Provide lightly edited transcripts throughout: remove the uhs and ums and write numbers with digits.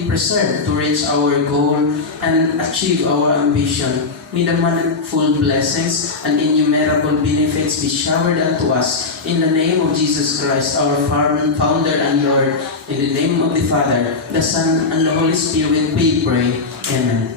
be preserved to reach our goal and achieve our ambition. May the manifold blessings and innumerable benefits be showered unto us. In the name of Jesus Christ, our founder and Lord, in the name of the Father, the Son, and the Holy Spirit, we pray. Amen.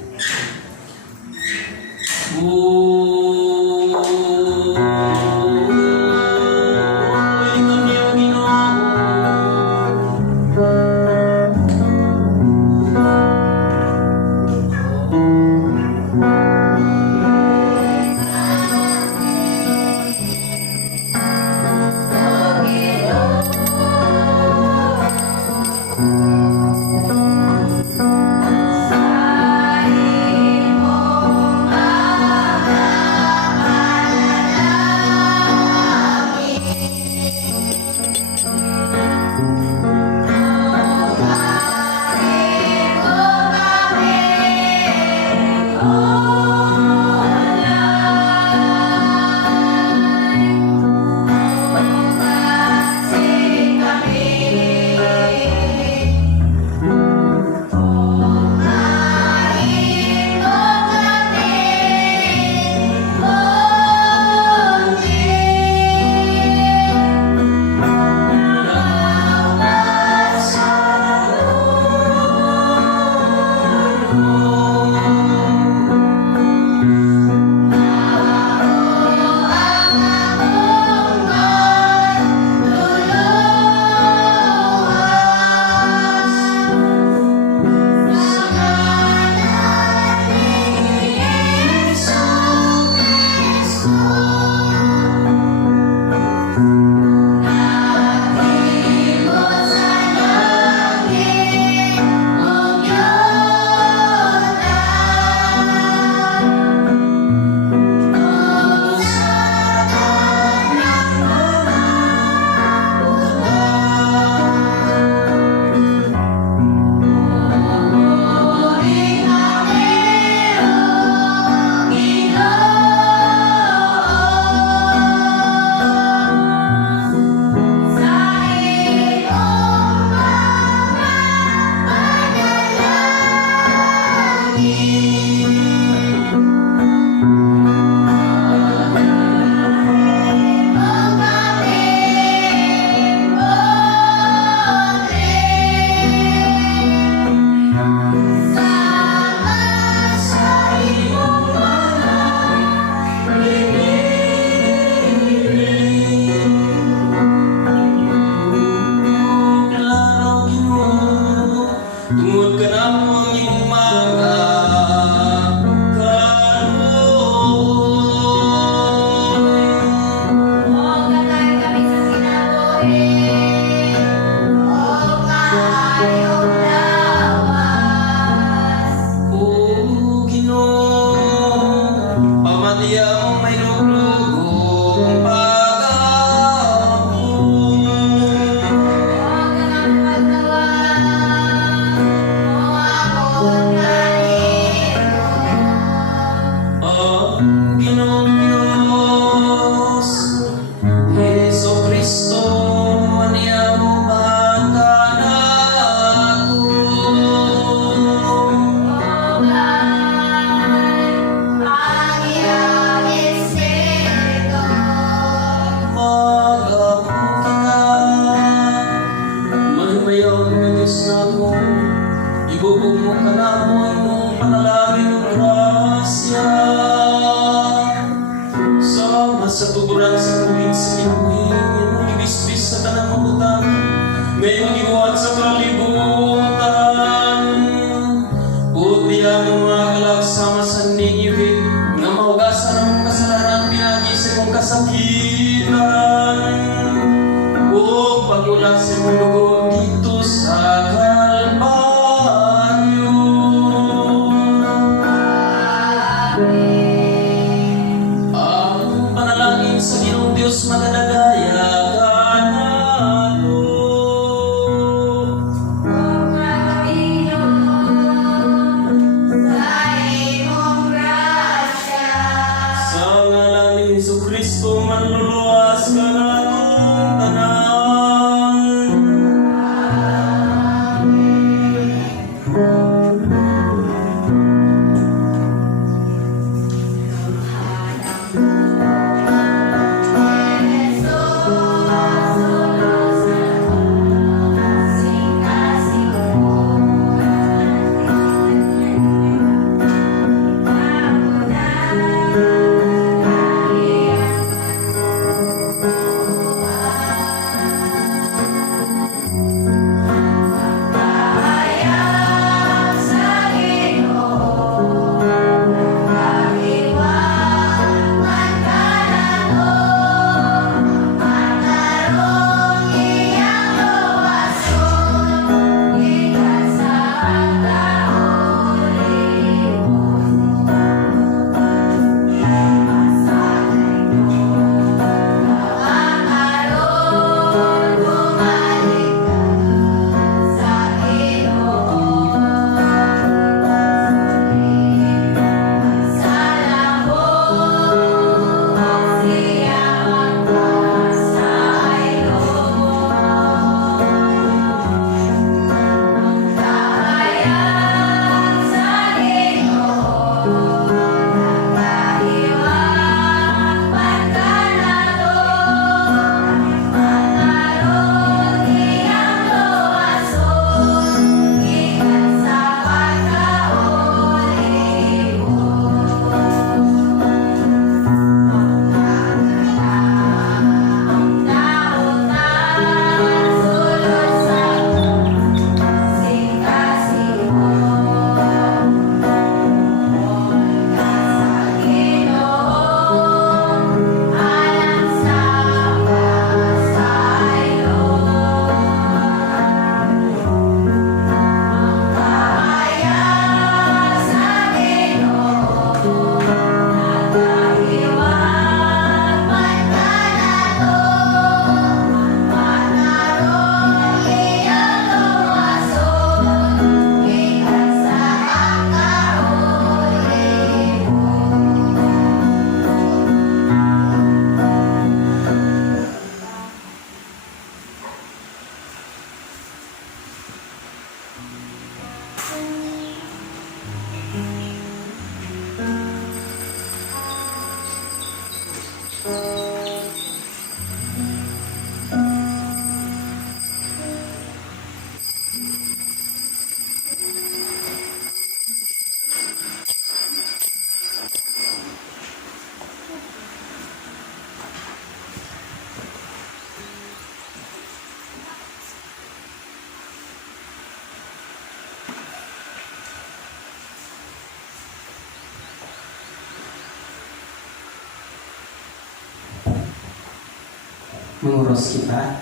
Manguros kita.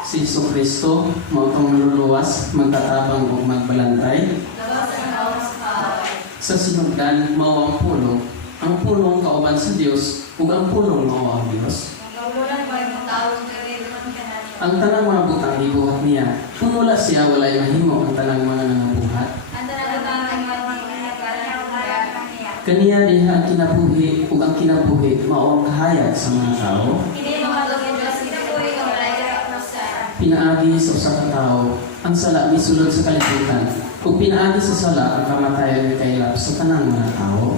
Si Isu Kristo, mautong naluluwas, magtatabang o magbalantay. Sa sinugdan, mao ang pulong. Ang pulong kauban sa Dios, ug ang pulong mao ang Dios. Ang tanang mga butang gibuhat niya, kung wala siya, walay mahimo ang tanang mga nangabuhat. Kaniya diha ang kinabuhi ug ang kinabuhi mao ang kahayag sa mga tao. Pinaagi sa usa ka tawo ang sala misulod sa kalibutan ug pinaagi sa sala ang kamatayon ni kaylap sa tanang mga tao.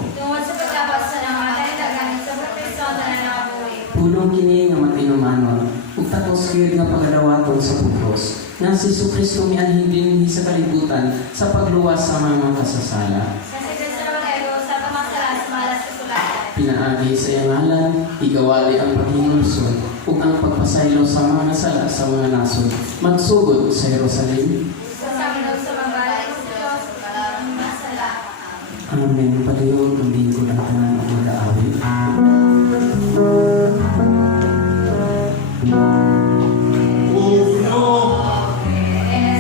Pulong kini nga matinumanon ug takos gyud nga pagadawaton sa pugos nga si Hesus Kristo mianhin dinhi sa kalibutan sa pagluwas sa mga makasasala. Pinaagi sa iyang ngalan, igawali ang paghinulsod ug ang pagpasaylo sa mga nasala sa mga nasod. Magsugod sa Jerusalem. Amen. Padayon ang lingkod ang tanan ang mag-aawit.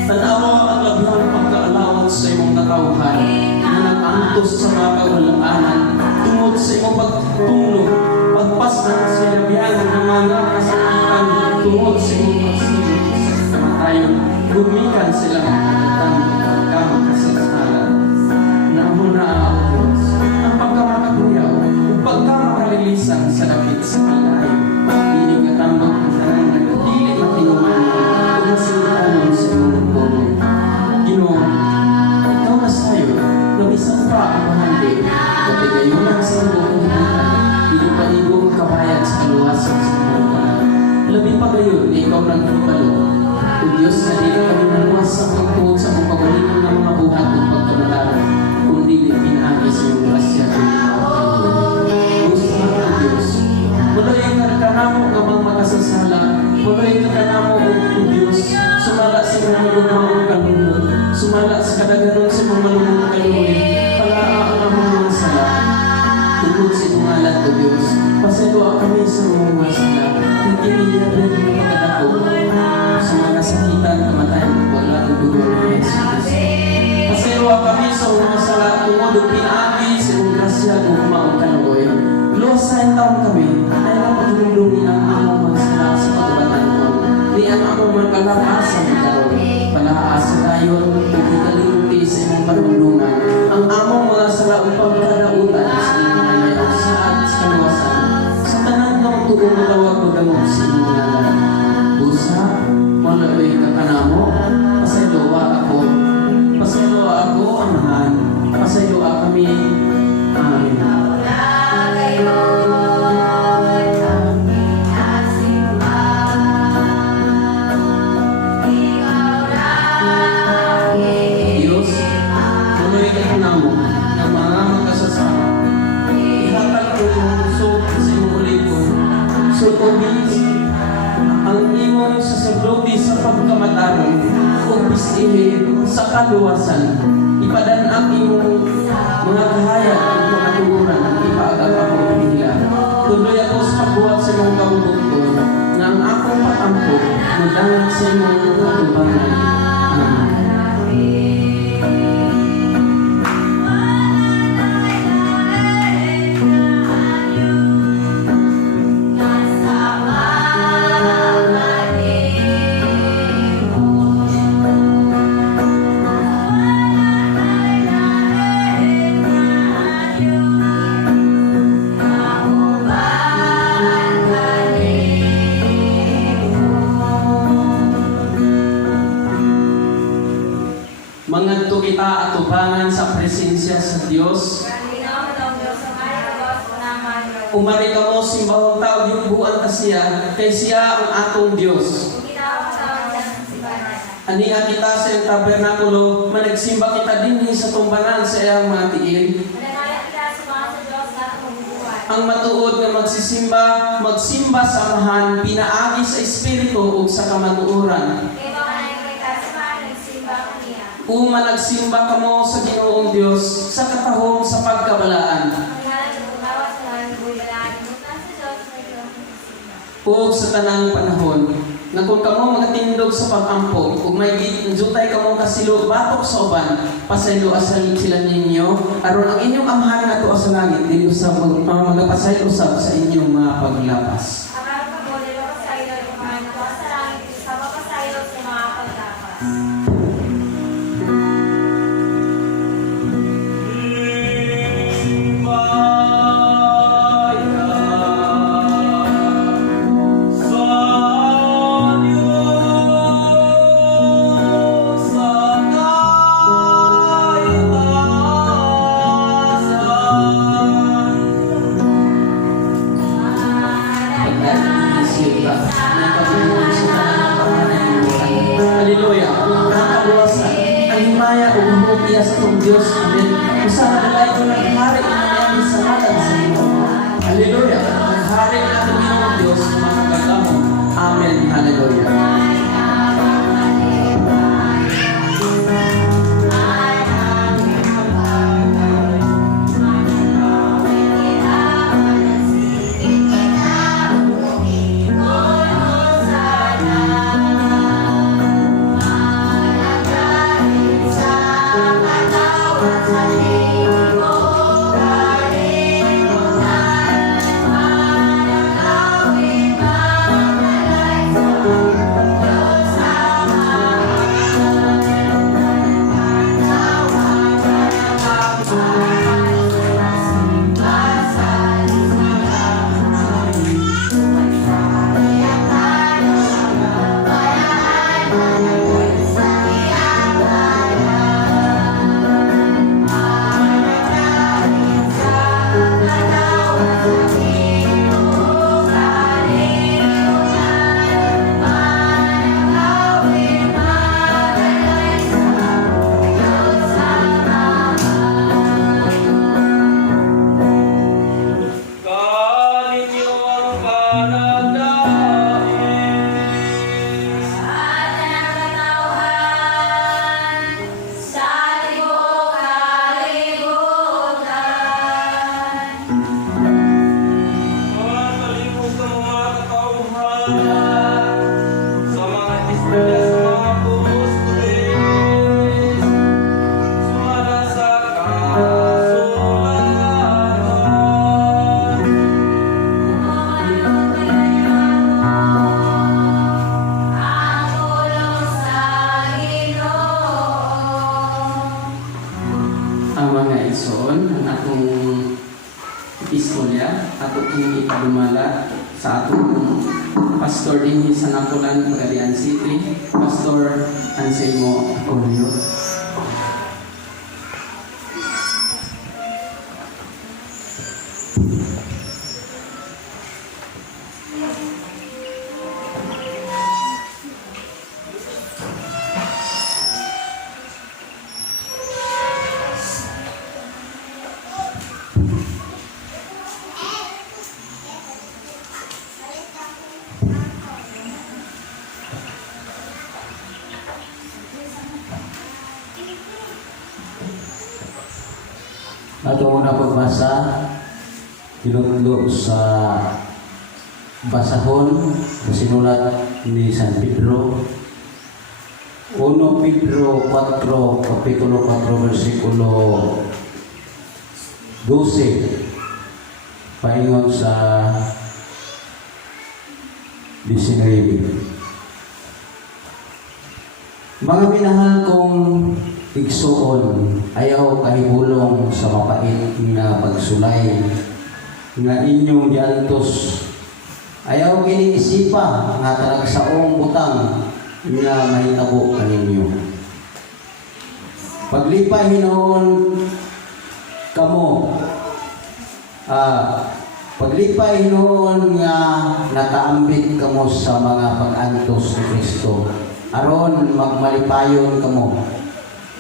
Tanawa ang labihan pagkaalawat sa imong katawhan na nag-antos sa mga kawalaanan tungod sa imong pagtulog, pagpasnan sa labihan ng mga kasakitan tungod sa imong pagsilog sa kamatayon, gumikan sila magkatang pagkamakasasala. Naamon na ang Diyos, ang pagkamakakuyaw, ug pagkamakalilisan sa dapit sa kalayo, hindi katambak ang tanang nagdili matinuman ug nasintanon sa imong pulong. Ginoo, ikaw na sayo, nabisan pa ang mahandi, katigayunan sa buong hibutan, hindi pa ibo kabayad sa kaluwasan sa buong. Labi pa gayon na ikaw nang hibalo. O Diyos, na dili kami naluwas sa pagtuod sa mga pagalitan ng mga buhat ng pagkamadaro, kundi pinaagi sa iyong grasya at gusto nga ang Diyos. Muloy ka kanamo nga mga makasasala, muloy ka kanamo o Diyos, sumala sa mga lumang kalunod, sumala sa kadaganon sa mga malumang kalunod, palaa ang mga sala. Tungkol sa inyong alat o Diyos, pasalua kami sa mga sala, hindi niliyabin ng pagkadako sa mga kasakitan, kamatayan ng paglalang dugo ng Jesus. Pasalua kami sa mga sala, tungkol o pinaagi sa inyong grasya o kumaong kaluoy. Luwas sa taon kami, ay ang paghinulungi ang among mga sala sa pagkabatan ko. Di ang among mga kalakasan ng karoon, palaasa tayo, o kikalimti sa inyong panulungan. Ang among mga sala upang kadautan sa inyong may ausaad sa kaluwasan. Sa tanan ng tuong matawag mo damog sa inyong ngalan. Busa, malaway ka kanamo, pasayloa ako. Pasayloa ako, amahan. Pasayloa kami. Amen. Diyos, tuloy ka kanamo ng mga makasasama. Ihatag ko yung usok sa iyong uliko. Sutobis ang imong saserdote sa pagkamataron o pisihin sa kaluwasan. Ipadan ang imong mga kahayag ang pangatuguran ang ipaagap ako nila. Tuloy ako sa pagbuhat sa imong kabubukton na ang akong patampo mudangan sa imong katubangan. Amen. Mangadto kita atubangan sa presensya sa Dios. Umari ka mo simbahong tao yung buwan ka siya, kay siya ang atong Dios. Aniya kita sa iyong tabernakulo, managsimba kita din sa tumbanan sa iyang mga tiil. Ang matuod nga magsimba sa amahan, pinaagi sa Espiritu ug sa kamatuoran. Uma nagsimba kamo sa Ginoong Dios sa katahom sa pagkabalaan. ug sa tanang panahon nga kung kamo magatindog sa pag-ampo ug may jutay kamo kasilo batok sa uban pasaylo asal sila ninyo aron ang inyong amahan nga tuwa sa langit dili sa magapasaylo usab sa inyong mga paglapas. Hallelujah. Nakawasan ang himaya o humutiya sa itong Diyos. Amen. Usaha na lahat ko ng hari na sa malang sa iyo. Hallelujah. Naghari na itong Ginong Diyos mga kagamo. Amen. Hallelujah. ang atong iskolya, ato kini ipadumala sa atong pastor din sa Nakulan, Pagadian City, Pastor Anselmo Acolio. Ato muna pagbasa, pinutlo sa basahon na sinulat ni San Pedro. 1 Pedro 4, Kapitulo 4, versikulo 12, paingon sa 19. Mga minahal kong igsuon, ayaw kahibulong sa mapait nga pagsulay nga inyong diantos. Ayaw giniisipa nga talagsaong butang nga mahitabo kaninyo. Paglipay hinoon kamo, paglipay hinoon nga nakaambit kamo sa mga pag-antos ni Kristo, aron magmalipayon kamo.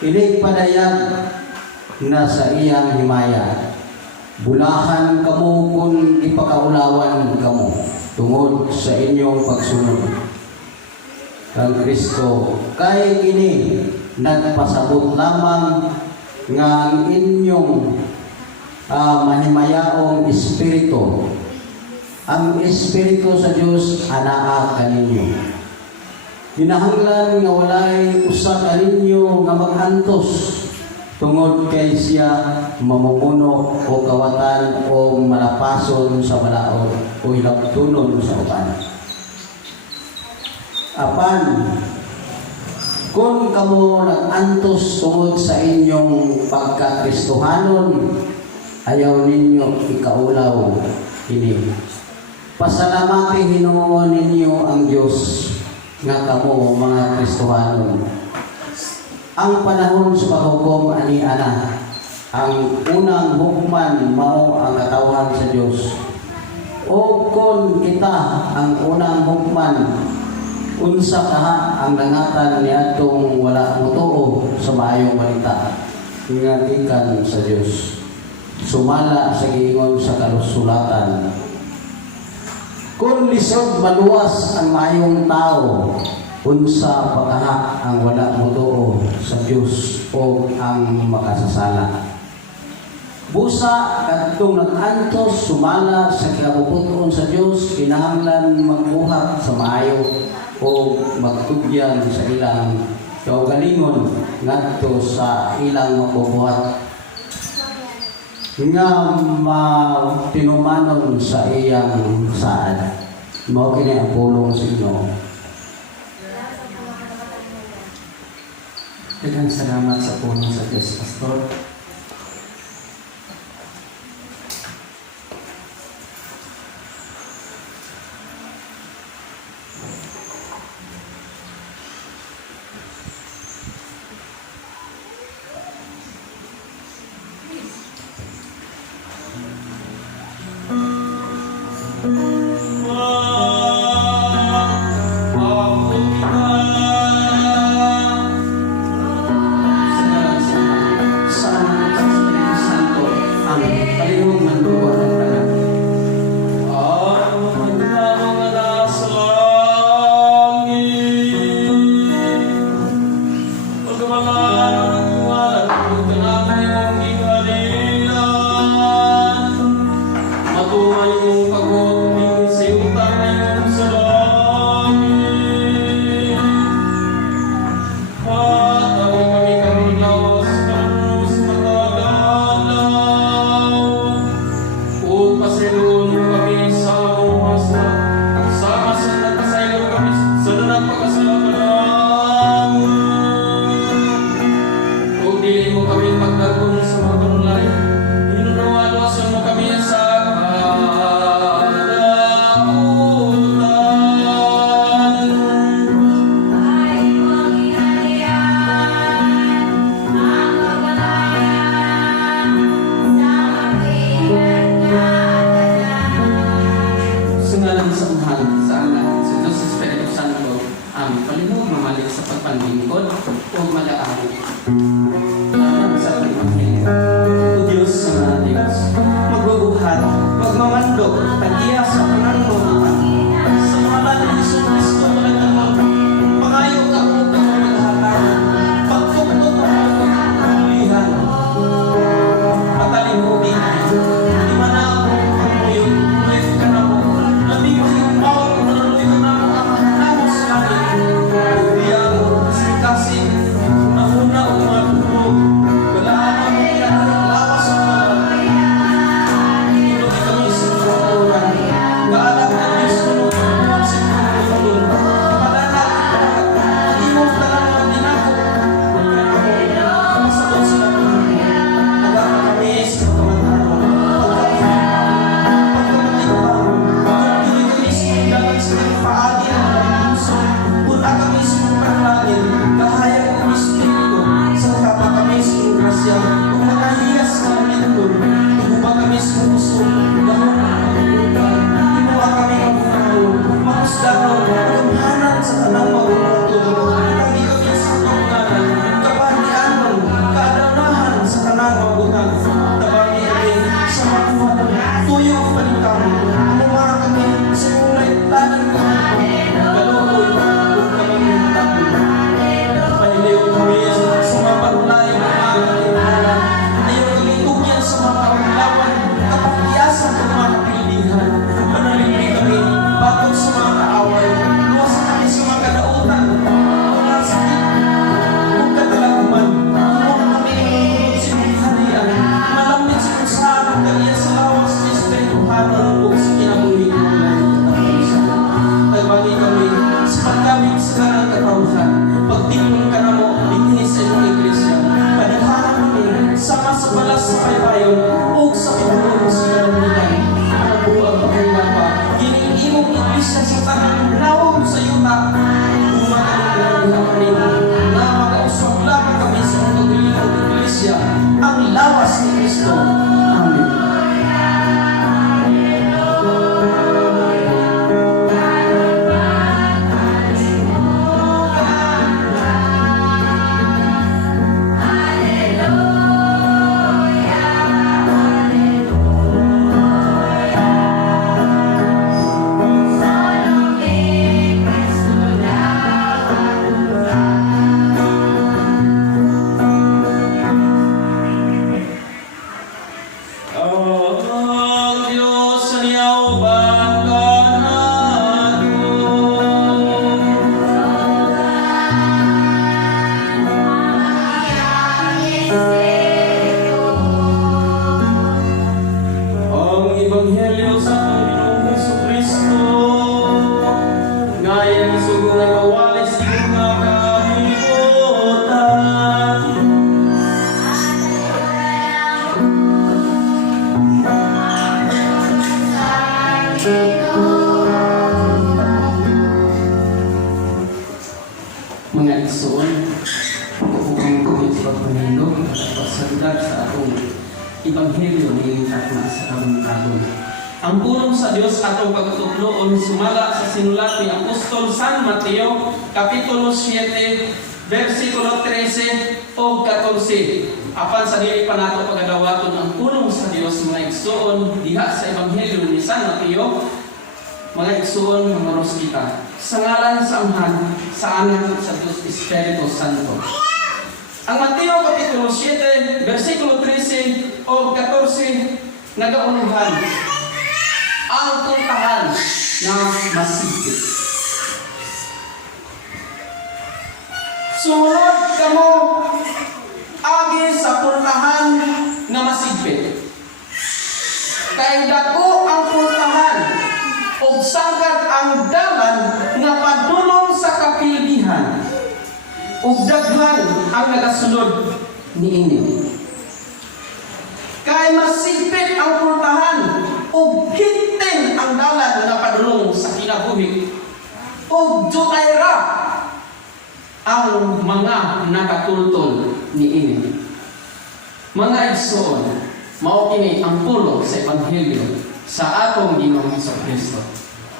Ilig padayag na sa iyang himaya. Bulahan kamo kung ipakaulawan kamo tungod sa inyong pagsunod kang Kristo. Kay kini nagpasabot lamang nga ang inyong mahimayaong espiritu ang Espiritu sa Dios anaa kaninyo. Kinahanglan nga walay usa kaninyo nga magantos tungod kay siya mamumuno o kawatan o malapason sa balaod o hilabtunon sa uban. Apan, kung kamo nag-antos tungod sa inyong pagkakristohanon, ayaw ninyo ikaulaw ini. Pasalamati Hinuon ninyo ang Dios nga kamo mga Kristohanon. Ang panahon sa paghukom ani ana, ang unang hukman mao ang katawhan sa Dios. O kung kita ang unang hukman, unsa kaha ang nangatan niadtong wala motuo sa maayong balita nga gikan sa Dios. Sumala sa giingon sa kasulatan. Kung lisod maluwas ang maayong tao, unsa pagkaha ang wala motuo sa Dios o ang makasasala. Busa kadtong nag-antos sumala sa kabubuton sa Dios, kinahanglan magbuhat sa maayo o magtugyan sa ilang kaugalingon ngadto sa ilang mabubuhat nga tinumanon sa iyang saad. Mao kini ang pulong sa Ginoo. Daghang salamat sa pulong sa Diyos, Pastor. Matuwa yung pagod lawas ni Kristo. Amen. Ang Diyos niyaw banggaan ang Ebanghelyo sa Panginoong Jesucristo ngayon sugong ay mawalis di mga kalimutan. Mga igsoon, upang kumit sa pagpanindog at pagsaludag sa atong Ebanghelyo ni Tatma sa Kabuntagon. Ang pulong sa Dios atong pagtutuploon sumala sa sinulat ni Apostol San Mateo, Kapitulo 7, versikulo 13 o 14. Apan sa dili pa nato pagadawaton ang pulong sa Dios, mga igsoon, diha sa Ebanghelyo ni San Mateo, mga igsoon, mamaros kita. Sa ngalan sa Amhan, sa Anak, sa Diyos Espiritu Santo. Ang Mateo Kapitulo 7, versikulo 13 o 14, nagaunuhan ang puntahan na masigit. Sumunod kamo agi sa puntahan na masigpit. Kay dako ang puntahan ug sagad ang dalan nga padulong sa kapiligihan ug daghan ang nagasunod niini. Kay masigpit ang puntahan ug hinten ang dalan nga padulong sa kinabuhi ug dugay ra ang mga nakatultol niini. Mga igsoon, mao kini ang pulong sa Ebanghelyo sa atong Ginoong Jesucristo.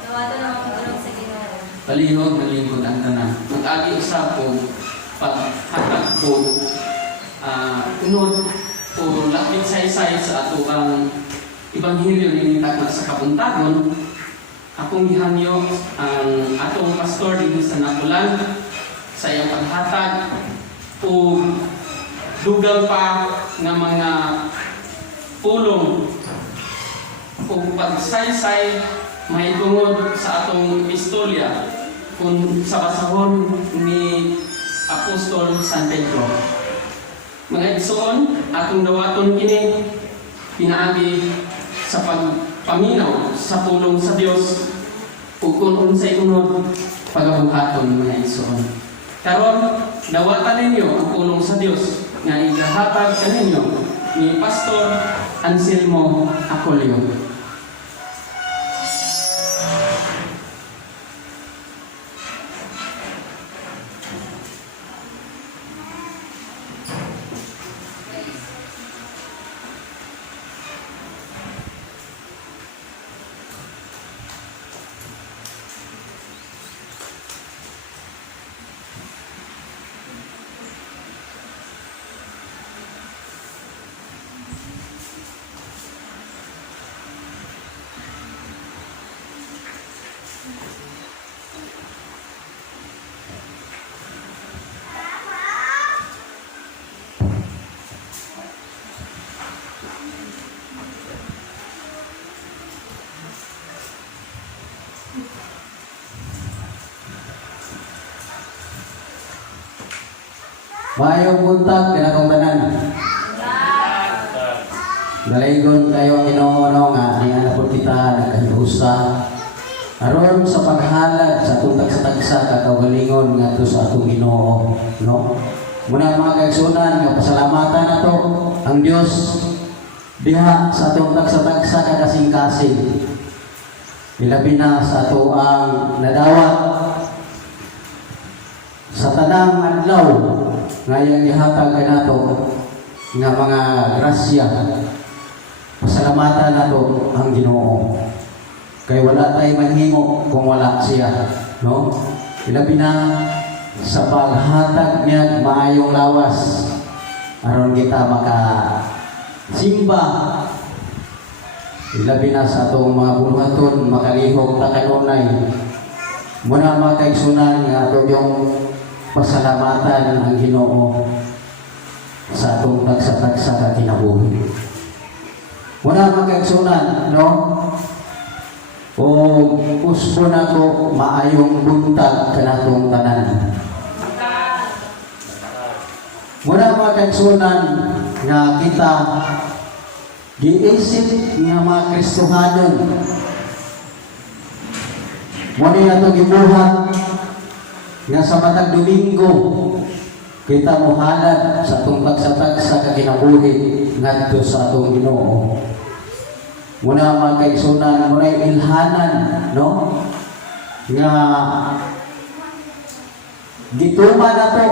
Nawato na ang tulong sa Ginoo. Palihog na lingkod ang tanan. Kung agi usap po, paghatag po, unod o lapit saysay sa ato ang Ebanghelyo ni Tatma sa Kabuntagon, akong gihanyo ang atong pastor dito sa Napulan sa iyang paghatag o dugang pa ng mga pulong o pagsaysay may tungod sa atong istorya kung sa basahon ni Apostol San Pedro. Mga igsoon, atong dawaton kini pinaagi sa pagpaminaw sa pulong sa Dios ug kung unsay unod pagabuhaton, mga igsoon. Karon dawatan ninyo ang pulong sa Dios nga igahatag kaninyo ni Pastor Anselmo Acolio. Mayong buntag kinatong tanan. Dalaygon kayo ang Ginoo nga niana po kita nagkahiusa aron sa paghalad sa atong tagsa-tagsa kakaugalingon ngadto sa atong Ginoo, no? Muna mga kaigsunan nga pasalamatan nato ang Dios diha sa atong tagsa-tagsa kakasing-kasing. Ilabi na sa ato ang nadawat sa tanang adlaw ngayong ihatag kay nato nga mga grasya. Pasalamatan nato ang Ginoo. Kay wala tayo manhimo kung wala siya, no? Ilabi na sa paghatag niya maayong lawas aron kita maka simba. Ilabi na sa atong mga buluhaton makalihok ta kanunay. Muna makaigsunan nga ato yung pasalamatan ang Ginoo sa atong tagsa-tagsa ka kinabuhi. Muna makaigsunan, no? O usbo na ko maayong buntag kanatong tanan. Muna makaigsunan nga kita giisip nga mga Kristohanon. Muna atong gibuhat nga sa matag Domingo kita muhalad sa atong tagsa-tagsa ka kinabuhi ngadto sa atong Ginoo. Muna magkaigsunan, muna ilhanan, no? Nga gituman nato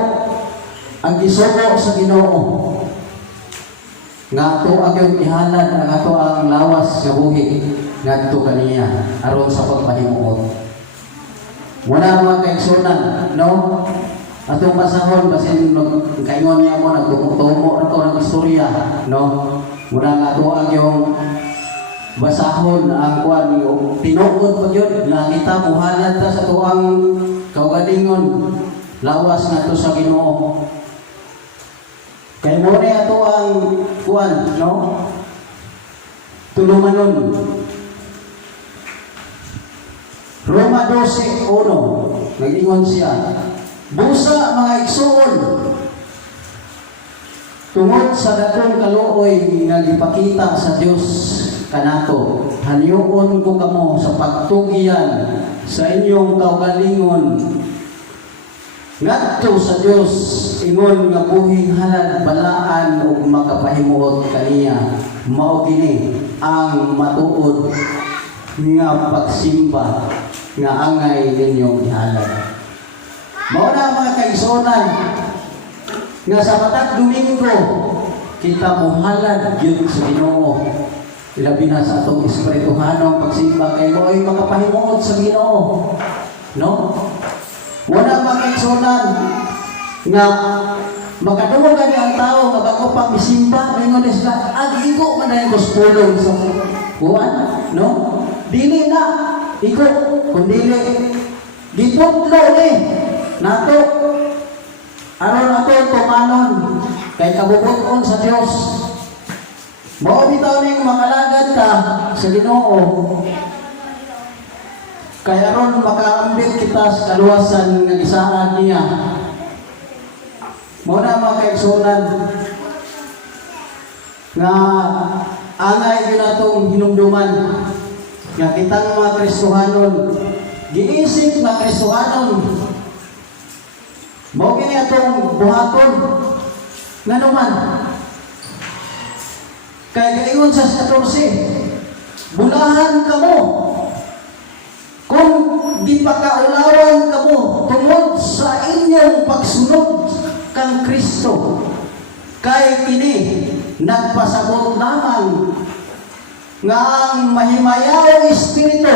ang gisugo sa Ginoo. Nga ato ang yung ihanan, ang ato ang lawas sa buhi ngadto kaniya aron sa pagpahimuot. Muna magkaigsunan, no? Atong pasahon basin kaingon niya mo nagtumo-tumo na to ng istorya, no? Muna nga ato ang yung basahon ang kuan yung tinuod pa yun na kita muhalad ta sa tuang kaugalingon lawas nga to sa Ginoo. Kay mo na ato ang kuan, no? Tulumanon. Roma 12:1 nag-ingon siya, busa mga igsuon tungod sa dakong kaluoy nga gipakita sa Dios kanato, haniuon ko kamo sa pagtugian sa inyong kaugalingon ngadto sa Dios ingon nga buhing halad balaan ug makapahimuot kaniya. Mao kini ang matuod nga pagsimba nga angay ninyong ihalad. Mao na mga kaigsuonan nga sa matag Domingo kita muhalad gyud sa Ginoo. Ilabi na sa atong espirituhanong pagsimba kay mo ay makapahimuot sa Ginoo, no? Wala makaigsuonan nga makadungog kani ang tao nga bago pa misimba mingon isla agigo man ay gospolong sa kuan, no? Dili na iko kundi gitutlo ni nato aron ato tumanon kay kabubuton sa Dios. Mao bitaw ning makalagad ka sa Ginoo kay aron makaambit kita sa kaluwasan nga gisaan niya. Mao na makaigsuonan nga angay gyud atong hinumduman nga kitang mga Kristohanon giisip nga Kristohanon. Mao kini atong buhaton nganuman kay gaingon sa 14 bulahan kamo kung di pakaulawan kamo tungod sa inyong pagsunod kang Kristo kay kini nagpasabot lamang nga ang mahimayawang espiritu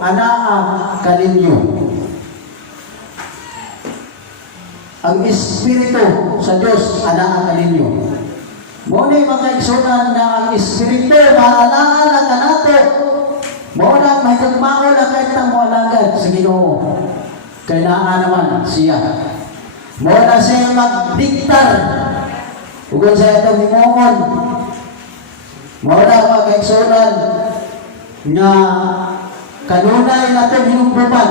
anaa kaninyo. Ang espiritu sa Dios anaa kaninyo. Mao ni makaigsuonan na ang espiritu maanaa na kanato. Mao na mahigugmao na kahit ang moalagad sa Ginoo. Kay naa naman siya. Mao na siya magdiktar. Ug sa atong himuon. Mao na makaigsuonan nga kanunay natin hinumduman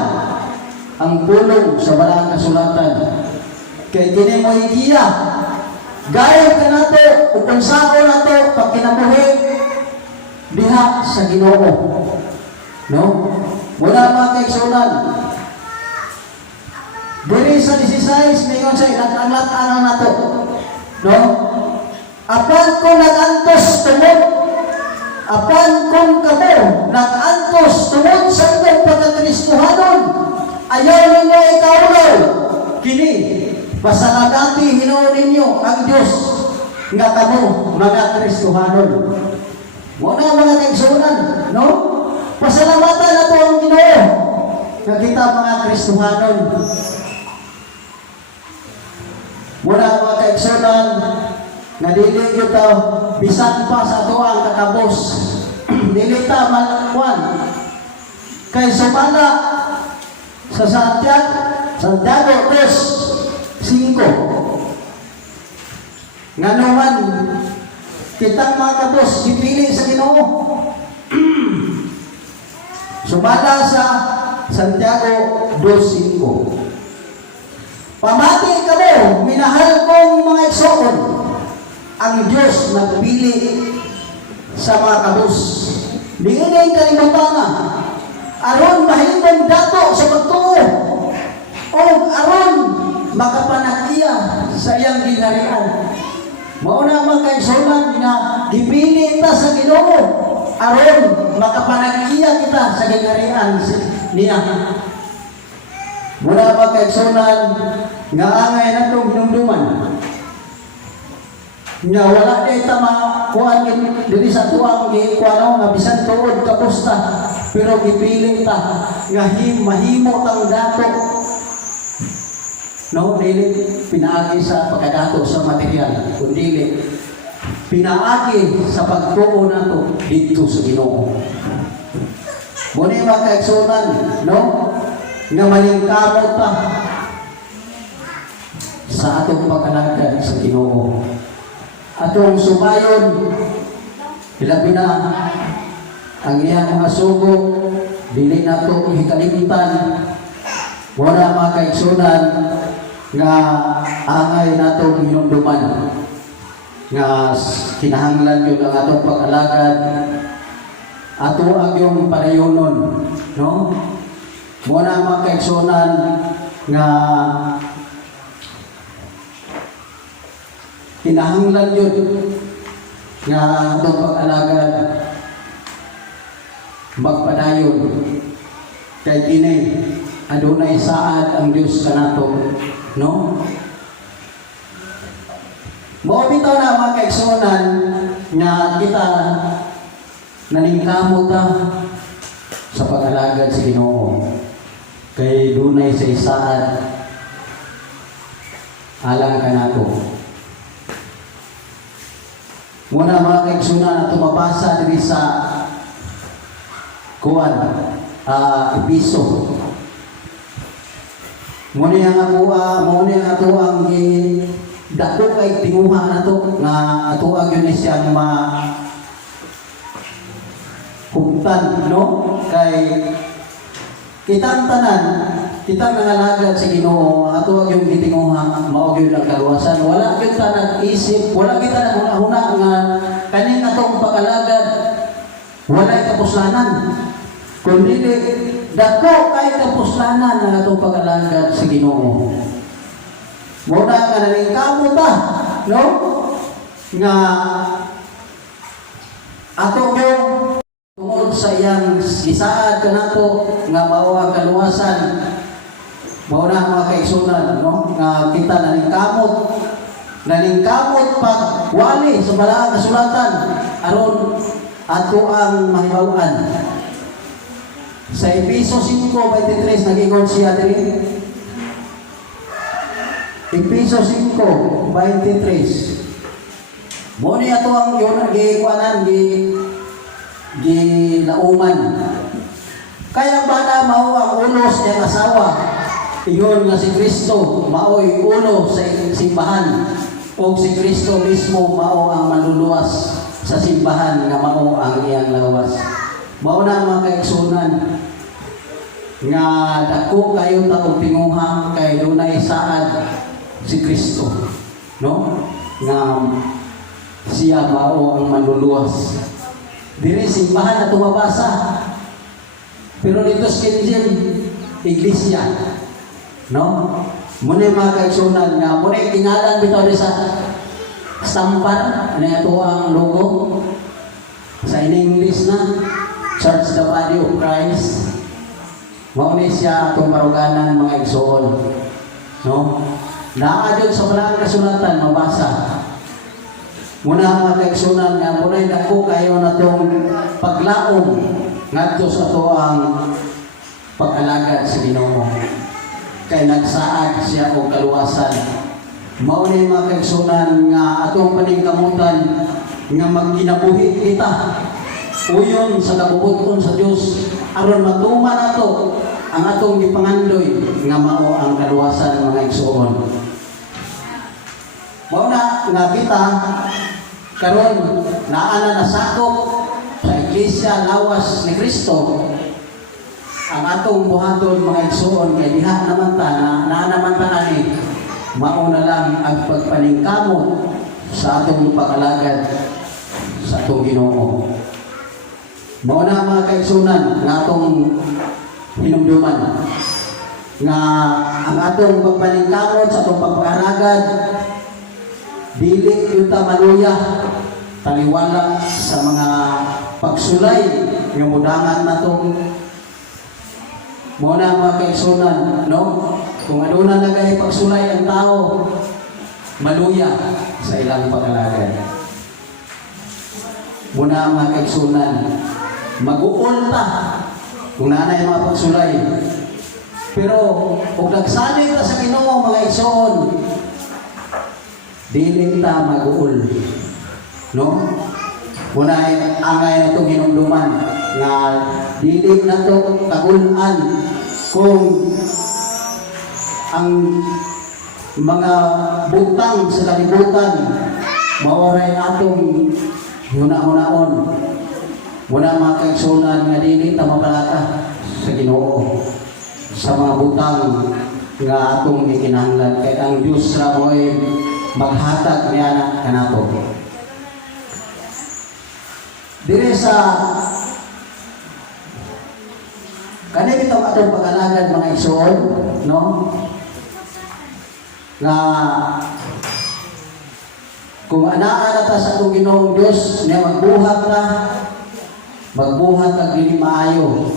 ang pulong sa Balang Kasulatan. Kay kini mo igiya gayud ka nato ug unsao nato pag kinabuhi diha sa Ginoo, no? Wala makaigsuonan diri sa 16 mingon sa ilat-latan nato, no? Apan ko nagantos tungod apan kung kamo nagantos tungod sa inyong pagkakristohanon ayaw ninyo ikaulaw kini pasalamati Ginoo ninyo ang Dios nga kamo mga Kristohanon. Mo na mga kaigsunan, no? Pasalamatan nato ang Ginoo nga kita mga Kristohanon. Mo na mga kaigsunan nga dili gyud ta bisan pa sa ato ang kakabos. Dili ta malakwan kay sumala sa Santiago 3:5 nga naman kitang mga kabos gipili sa Ginoo. Sumala sa Santiago 2:5. Pamati kamo, minahal kong mga igsoon, ang Diyos nagpili sa mga kabos. Diinay kalimutan na, aron mahimong dato sa pagtuo, o aron makapanakiya sa iyang ginharian. Mauna mga kaigsunan nga gipili ta sa Ginoo aron makapanakiya kita sa ginharian niya. Muna mga kaigsunan nga angay natong hinumduman nga wala day ta makuan diri sa tuang gikuano nga bisan tuod kapusta pero gipili ta nga mahimo tang dato. No, dili pinaagi sa pagkadato sa material, kundi pinaagi sa pagtuo nato dito sa Ginoo. Muna mga kaigsunan, no? Nga malingkamot ta sa atong pagkalagad sa Ginoo. Atong sumayon, ilabi na ang iyang mga sugo, dili na ito hikalimtan. Wala mga kaigsunan nga angay na itong hinumduman nga kinahanglan yun ang atong pag-alagad ato ang yung panayonon, no? Muna mga kaigsunan nga kinahanglan yun nga atong pag-alagad magpadayon kay kini adunay saad ang Dios kanato, no? Mao bitaw na mga kaigsunan nga kita naningkamot ta sa pag-alagad sa Ginoo kay dunay sa isaad alang kanato. Muna mga kaigsunan na tumabasa diri sa Episo. Muna yang ato ang dako kay tinguha nato nga ato ang yun siyang kumtan, no? Kay kitang tanan, kitang nangalagad sa Ginoo, ato ang yung gitinguha mao gyud ang kaluwasan. Wala kita nag-isip, wala kita naghuna-huna nga kaning atong pag-alagad walay kapuslanan. Kundi dako kay kapuslanan ang atong pag-alagad sa Ginoo. Muna ka naningkamot ta, no? Nga ato yung tungod sa iyang isaad kanato nga mao ang kaluwasan. Mao na mga kaigsunan, no? Nga kita naningkamot pag wali sa balaang kasulatan aron ato ang mahibaw-an. Sa Episo 5:23 nagingon siya diri. Episo 5:23. Mo ni ato ang yon gikuanan lauman. Kaya bala mao ang ulo sa iyang asawa. Ingon nga si Kristo mao'y ulo sa simbahan o si Kristo mismo mao ang manluluwas sa simbahan nga mao ang iyang lawas. Mao na mga kaigsunan nga dako kayo ta og tinguha kay dunay saad si Kristo, no? Nga siya mao ang manluluwas. Diri simbahan na tumabasa. Pero dito sa Kinjil, iglesia, no? Muna mga kaigsunan nga muna tingalan bitaw sa stampar, ano ito ang logo sa English na Church the Body of Christ. Mauni siya itong maruganan mga igsoon, no? Naadyon sa walang kasulatan mabasa Muna mga kaigsunan nga muna'y dako kayo na itong paglaom ngadto sa ito ang pag-alagad sa Ginoo. Kay nagsaad siya og kaluwasan. Mao ni mga kaigsunan nga atong paningkamutan nga magkinabuhi kita uyon sa kabubuton sa Dios aron matuman nato ang atong gipangandoy nga mao ang kaluwasan mga igsuon. Mao na nga kita karon naa na nasakop sa Iglesia Lawas ni Kristo ang atong buhaton mga igsuon kay diha naman ta na naman ta ani mao na lang ang pagpaningkamot sa atong pag-alagad sa atong Ginoo. Mao na mga kaigsunan nga atong hinumduman nga ang atong pagpaningkamot sa atong pag-alagad dili yuta maluya taliwala sa mga pagsulay nga mudangan nato. Mao na mga kaigsunan, no? Kung aduna na kay pagsulay ang tao, maluya sa ilang pag-alagad. Muna mga kaigsunan, mag-uol ta kung nanay mga pagsulay. Pero kung nagsalig ta sa Ginoo mga igsoon, dili ta mag-uol. No? Muna angay na itong hinumduman nga dili na ito kagulan kung ang mga butang sa kalibutan maoray atong huna-hunaon. Muna mga kaigsunan nga dili ta mapalaka sa Ginoo sa mga butang nga atong gikinahanglan kay ang Dios ra mo'y maghatag niya na kanato. Dire sa kani bitong atong pag-alagad mga igsoon, no? Na kung anaa na ta sa atong Ginoong Dios niya magbuhat kag dili maayo.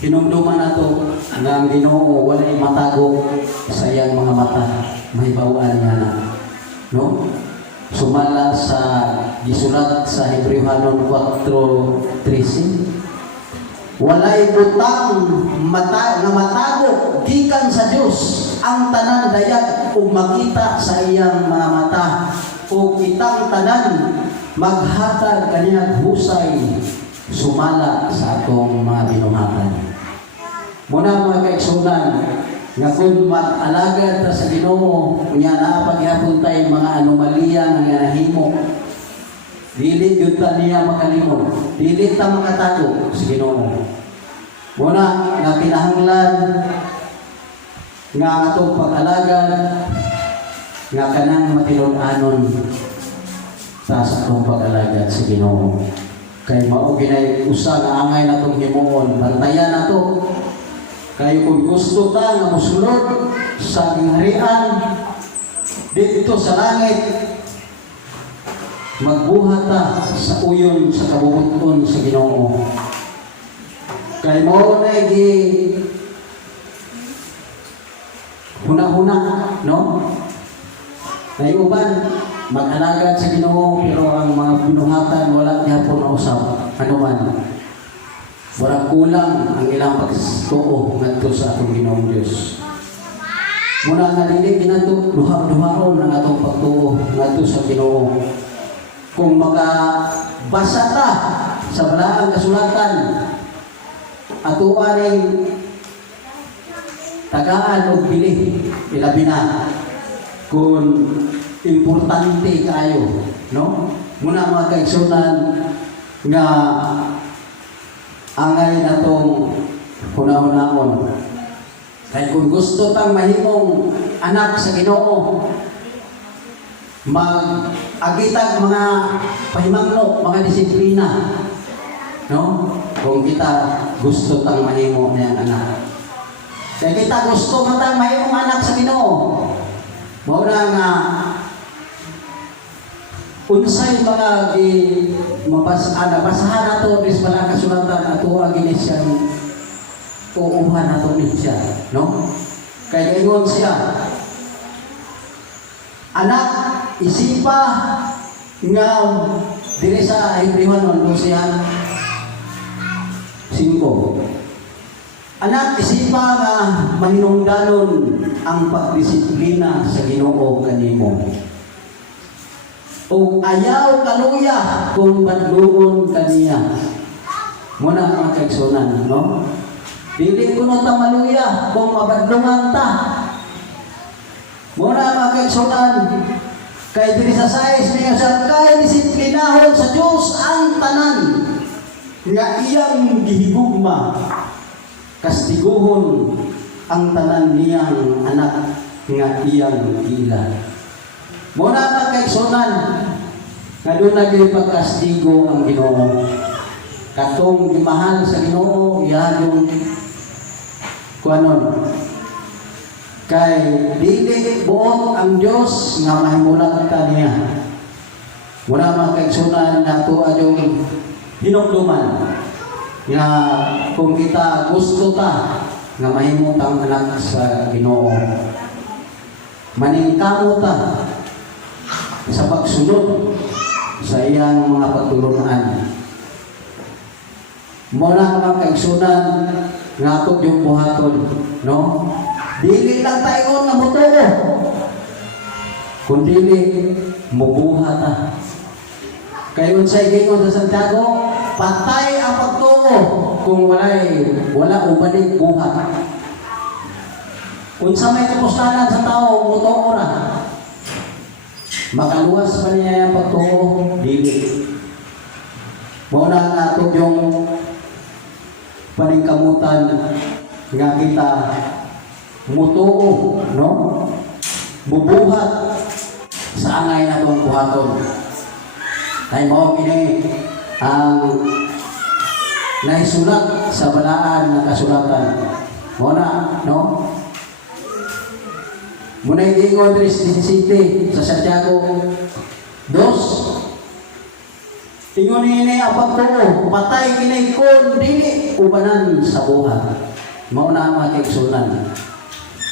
Hinumduman nato nga ang Ginoo walay matago sa iyang mga mata, mahibaw-an niya na, no? Sumala sa gisulat sa Hebrehanon 4:13, walay butang nga matago gikan sa Dios ang tanan dayag ug makita sa iyang mga mata ug kitang tanan maghatag kaniya husay sumala sa atong mga binuhatan. Muna mga kaigsunan nga kung mag-alagad ta sa Ginoo unya naa paghapon tay mga anomalya nga nahimo, dili gyud ta niya makalimot, dili ta makatago sa Ginoo. Muna nga kinahanglan nga atong pag-alagad nga kanang matinud-anon ta sa atong pag-alagad sa Ginoo. Kay mao ginay usa nga angay natong himuon, bantayan nato. Kay kung gusto ta nga mosulod sa gingharian dito sa langit, magbuhat ta sa uyon sa kabubuton sa Ginoo. Kay mao na gi huna-huna, no? Kay uban mag-alagad sa Ginoo pero ang mga binuhatan wala gyapon na usab. Ano man? Walang kulang ang ilang pagtuo ngadto sa atong Ginoong Dios. Muna nga dili ginato duha-duhaon ang atong pagtuo ngadto sa Ginoo. Kung makabasa ta sa balaang kasulatan, ato aning tagaan og bilih ilabi na kung importante kayo, no? Muna mga kaigsunan nga angay na itong hunahunahon. Kaya kung gusto tang mahimong anak sa Ginoo, mag-agitag mga pahimangno, mga disiplina, no? Kung kita gusto tang mahimo na yung anak. Kaya kita gusto man tang mahimong anak sa Ginoo, mao na nga unsay mga nabasahan nato dis bala kasulatan ato ang ginisyan uuhan nato siya, no? Kaya ingon siya, anak, isipa nga diri sa Hebrewan 12 5. Anak, isipa nga mahinungdanon ang pagdisiplina sa Ginoo kanimo. O ayaw kaluya kung badlungon kaniya. Muna mga kaigsunan, no? Dili ko ta maluya kung mabadlungan ta. Muna mga kaigsunan, kay diri sa sais niya sa kay disiplinahon sa Dios ang tanan nga iyang gihigugma. Kastiguhon ang tanan niyang anak nga iyang ila. Muna mga kaigsunan, nga doon na kayo pagkastigo ang Ginoo. Katong gimahal sa Ginoo, yan yung kuanon. Kay dili buot ang Dios nga mahimulat ka niya. Muna mga kaigsunan, nato yung hinumduman nga kung kita gusto ta nga mahimot ang anak sa Ginoo, maningkamo ta sa pagsunod sa iyang mga pagtulunan. Muna mga kaigsunan nga ato yung buhaton, no? Dili lang tayo nga mutuo, kundi mubuhat ta. Kayo sa gingon sa Santiago, patay ang pagtuo kung wala ubalig buhat. Unsa may kapustanan sa tao, mutuo ra. Makaluwas pa niya ang pagtuo, dili. Muna nga ito yung paningkamutan nga kita mutuo, no? Bubuhat sa angay na itong buhaton. Ay mo kini ang naisulat sa balaan na kasulatan. Muna, no? Muna iingon diri sa City sa Santiago 2. Ingon ini ang pagtuo, patay kinay kon dili ubanan sa buhat. Mao na ang mga kaigsunan.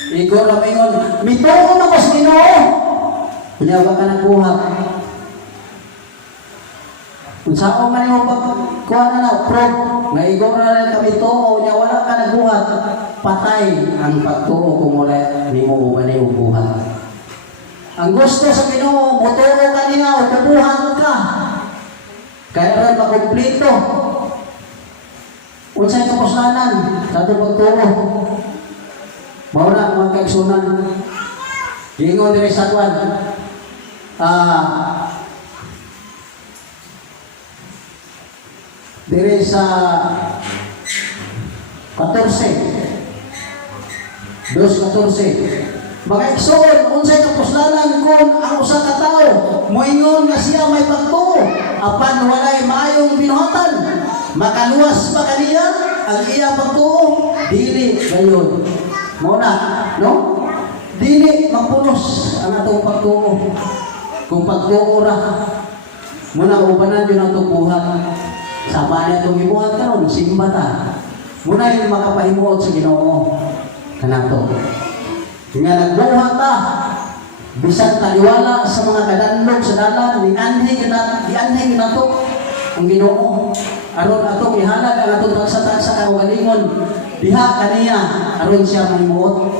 Igor ra mingon, mituo na mas Ginoo. Kunya ba ka nagbuhat? Unsa man imong pagkuha na proof nga igor ra kami tuo nya wala ka nagbuhat, patay ang pagtuo kung wala nimo ubanay buhat. Ang gusto sa Ginoo, mutuo ka niya o bubuhat ka. Kaya rin makumplito. Unsay kapuslanan sa itong pagtuo. Mauna mga kaigsunan. Gingon diri sa kwan. Diri sa 2:14. Mga igsoon, unsay kapuslanan kung ang usa ka tawo moingon nga siya may pagtuo apan walay maayong binuhatan, makaluwas pa kaniya ang iyang pagtuo, dili gayon. Muna, no? Dili magpunos ang atong pagtuo. Kung pagtuo ra, muna ubanan yun ang tubuhat. Sa paano itong ibuhat karon, simba ta. Muna yung makapahimuot sa Ginoo. Kanato. Nga nagbuhat ta, bisan taliwala sa mga kadanlog sa dalan, dianhing nato ang Ginoo. Aron atong ihalad ang atong tagsa-tagsa kawalingon, diha kaniya aron siya mahimuot.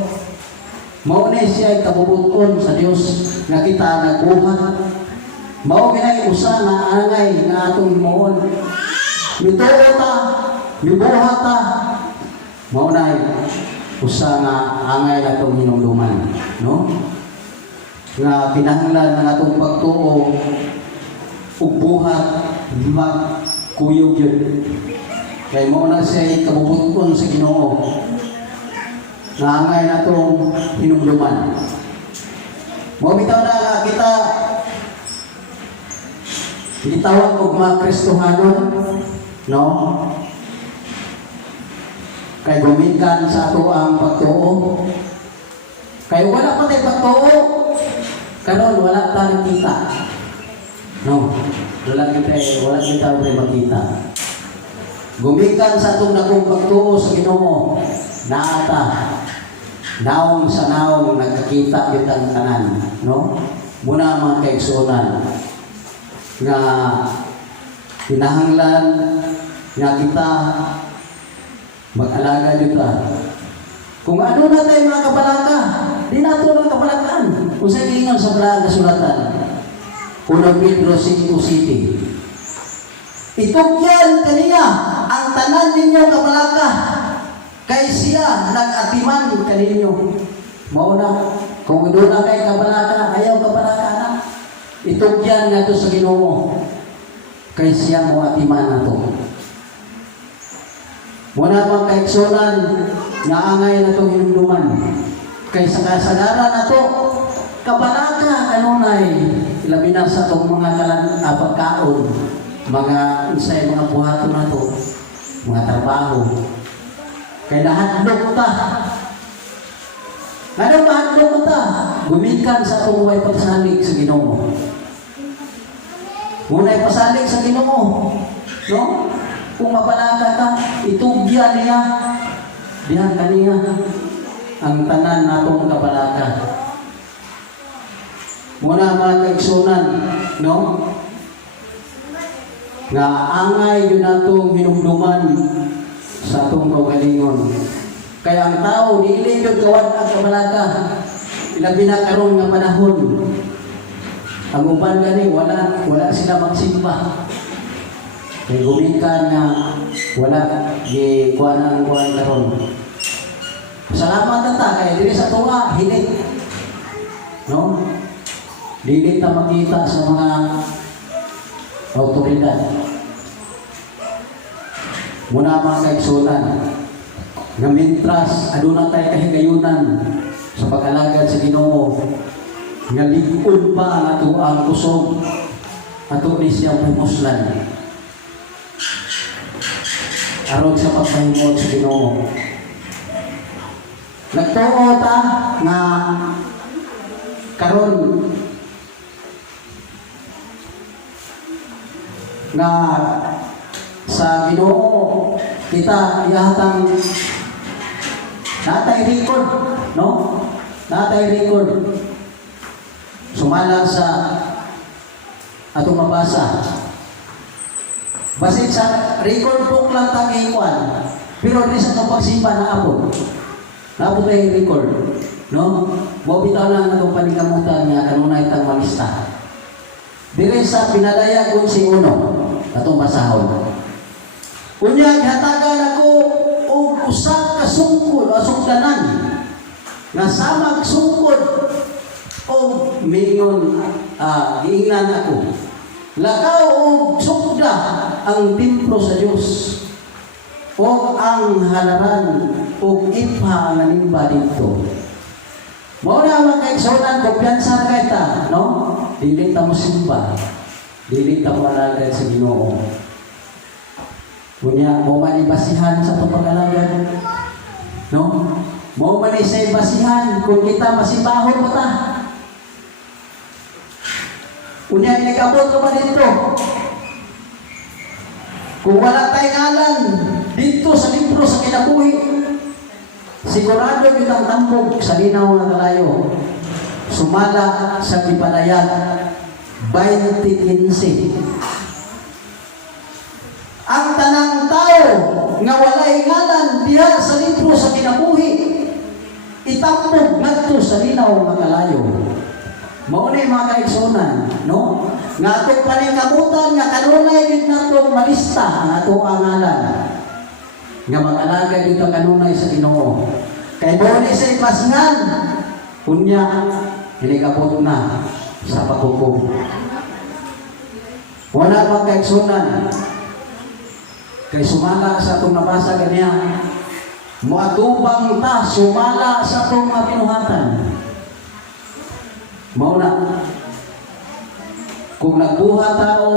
Mao ni siya kabubuton sa Dios nga kita nagbuhat. Mao kinay usa nga angay nga atong himuon. Mituo ta, mibuhat ta. Mao na usa nga angay atong hinumduman, no? Nga pinahanglan ng atong pagtuo ug buhat magkuyog yun. Kaya mo na siya kabubuton sa Ginoo nga angay natong hinumduman. Mo bitaw na kita gitawag og mga Kristohanon, no? Kay gumikan sa ato ang pagtuo. Kay wala pa tayo pagtuo, karon wala tayong kita. No, wala kita makita. Gumikan sa atong dakong pagtuo sa Ginoo, naata. Naong sa naong nagkakita yung tanan, no? Muna mga kaigsunan nga kinahanglan nga kita mag-alaga dito. Kung ano na tayo mga kabalaka, di nato ng kabalakaan. Kung sa ingon sa balaan na sulatan, Unang Pedro 5:7. Itugyan kaniya ang tanan ninyo kabalaka, kay siya nag-atiman kaninyo. Mauna, kung doon na kay kabalaka, ayaw kabalaka na. Itugyan nga to sa Ginoo, kay siya mo atiman na to. Muna pang kaigsunan, nga angay na itong hinumduman. Kay sa kasagaran na to, kabalaka, kanunay, labi na sa itong mga pagkaon, mga insay, mga buhato na to, mga trabaho. Kay nahadlok ta. Ano mahadlok ta? Gumikan sa itong way pagsalig sa Ginoo. Muna'y pasalig sa Ginoo. No? Kung mabalaka ka, itugyan niya. Diyan kaniya ang tanan natong kabalaka. Muna mga kaigsunan, no? Nga angay yun natong hinumduman sa atong kaugalingon. Kaya ang tao, diili yun kawad ang kabalaka. Ilabi na karon nga panahon. Ang uban gani, wala sila magsimba. Kaya gumikan na wala di kuha na ang kuha karon. Salamat na ta, kaya diri sa tuwa, hilit. No? Hilit na makita sa mga autoridad. Muna mga kaigsunan, nga mintras, aduna tayo kahigayunan sa pag-alagad sa Ginoo, nga ligon pa ang ato ang kusog, ato ni siyang pumuslan. Aron sa pagpahimot sa Ginoo. Nagtuo ta nga karon nga sa Ginoo kita ihatang natay record, no? Natay record. Sumala sa atong mabasa. Basit sa record book lang tagi kuan. Pero di sa pagsimba na apod. Naabot tayo record, no? Mo bitaw lang atong panikamutan nga kanunay tang malista. Dire sa pinadaya kun si Uno, atong basahon. Unya hatagan ako og usa ka sungkod o sugdanan nga samag sungkod og mingon giingnan ako. Lakaw og sugda ang templo sa Dios. O ang halaran o ipa nga nimba dito. Mao na mga kaigsunan, kumpiyansa na kita, no? Dili ta mo simba. Dili ta mo alagad sa Ginoo. Kunya, mo manibasihan sa pag-alagad. No? Mo manisay basihan kung kita masimbahon mo ta. Kunya, nag-abot ka ba dito? Kung wala tayong ngalan dito sa libro sa kinabuhi, sigurado kitang tambog sa linaw na kalayo. Sumala sa Tipanayat 20:15. Ang tanang tao nga walay ngalan diha sa libro sa kinabuhi, itambog ngadto sa linaw na kalayo. Mao ni mga kaigsunan, no? Nga atong paningkamutan nga kanunay gid nato malista ang atong ngalan. Nga mag-alaga dito kanunay sa Ginoo. Kay mo ni sa ipasngan, kunya hinikabot na sa paghukom. Wala pa kaigsunan. Kay sumala sa atong nabasa kaniya, moatubang ta sumala sa atong mga pinuhatan. Mao na. Kung nagbuhat tao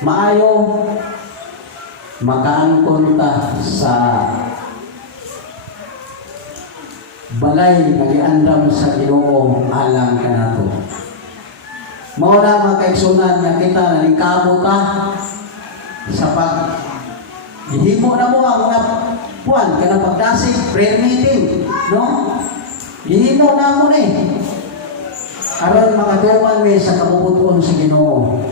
maayo, makaangkon ta sa balay nga giandam sa Ginoo alang kanato. Mao na mga kaigsunan nga kita nalingkamo ta sa pag gihimo na mo ang mga puan kana pagdasig prayer meeting, no? Gihimo na mo ni. aron makatuman mi sa kabubuton sa Ginoo.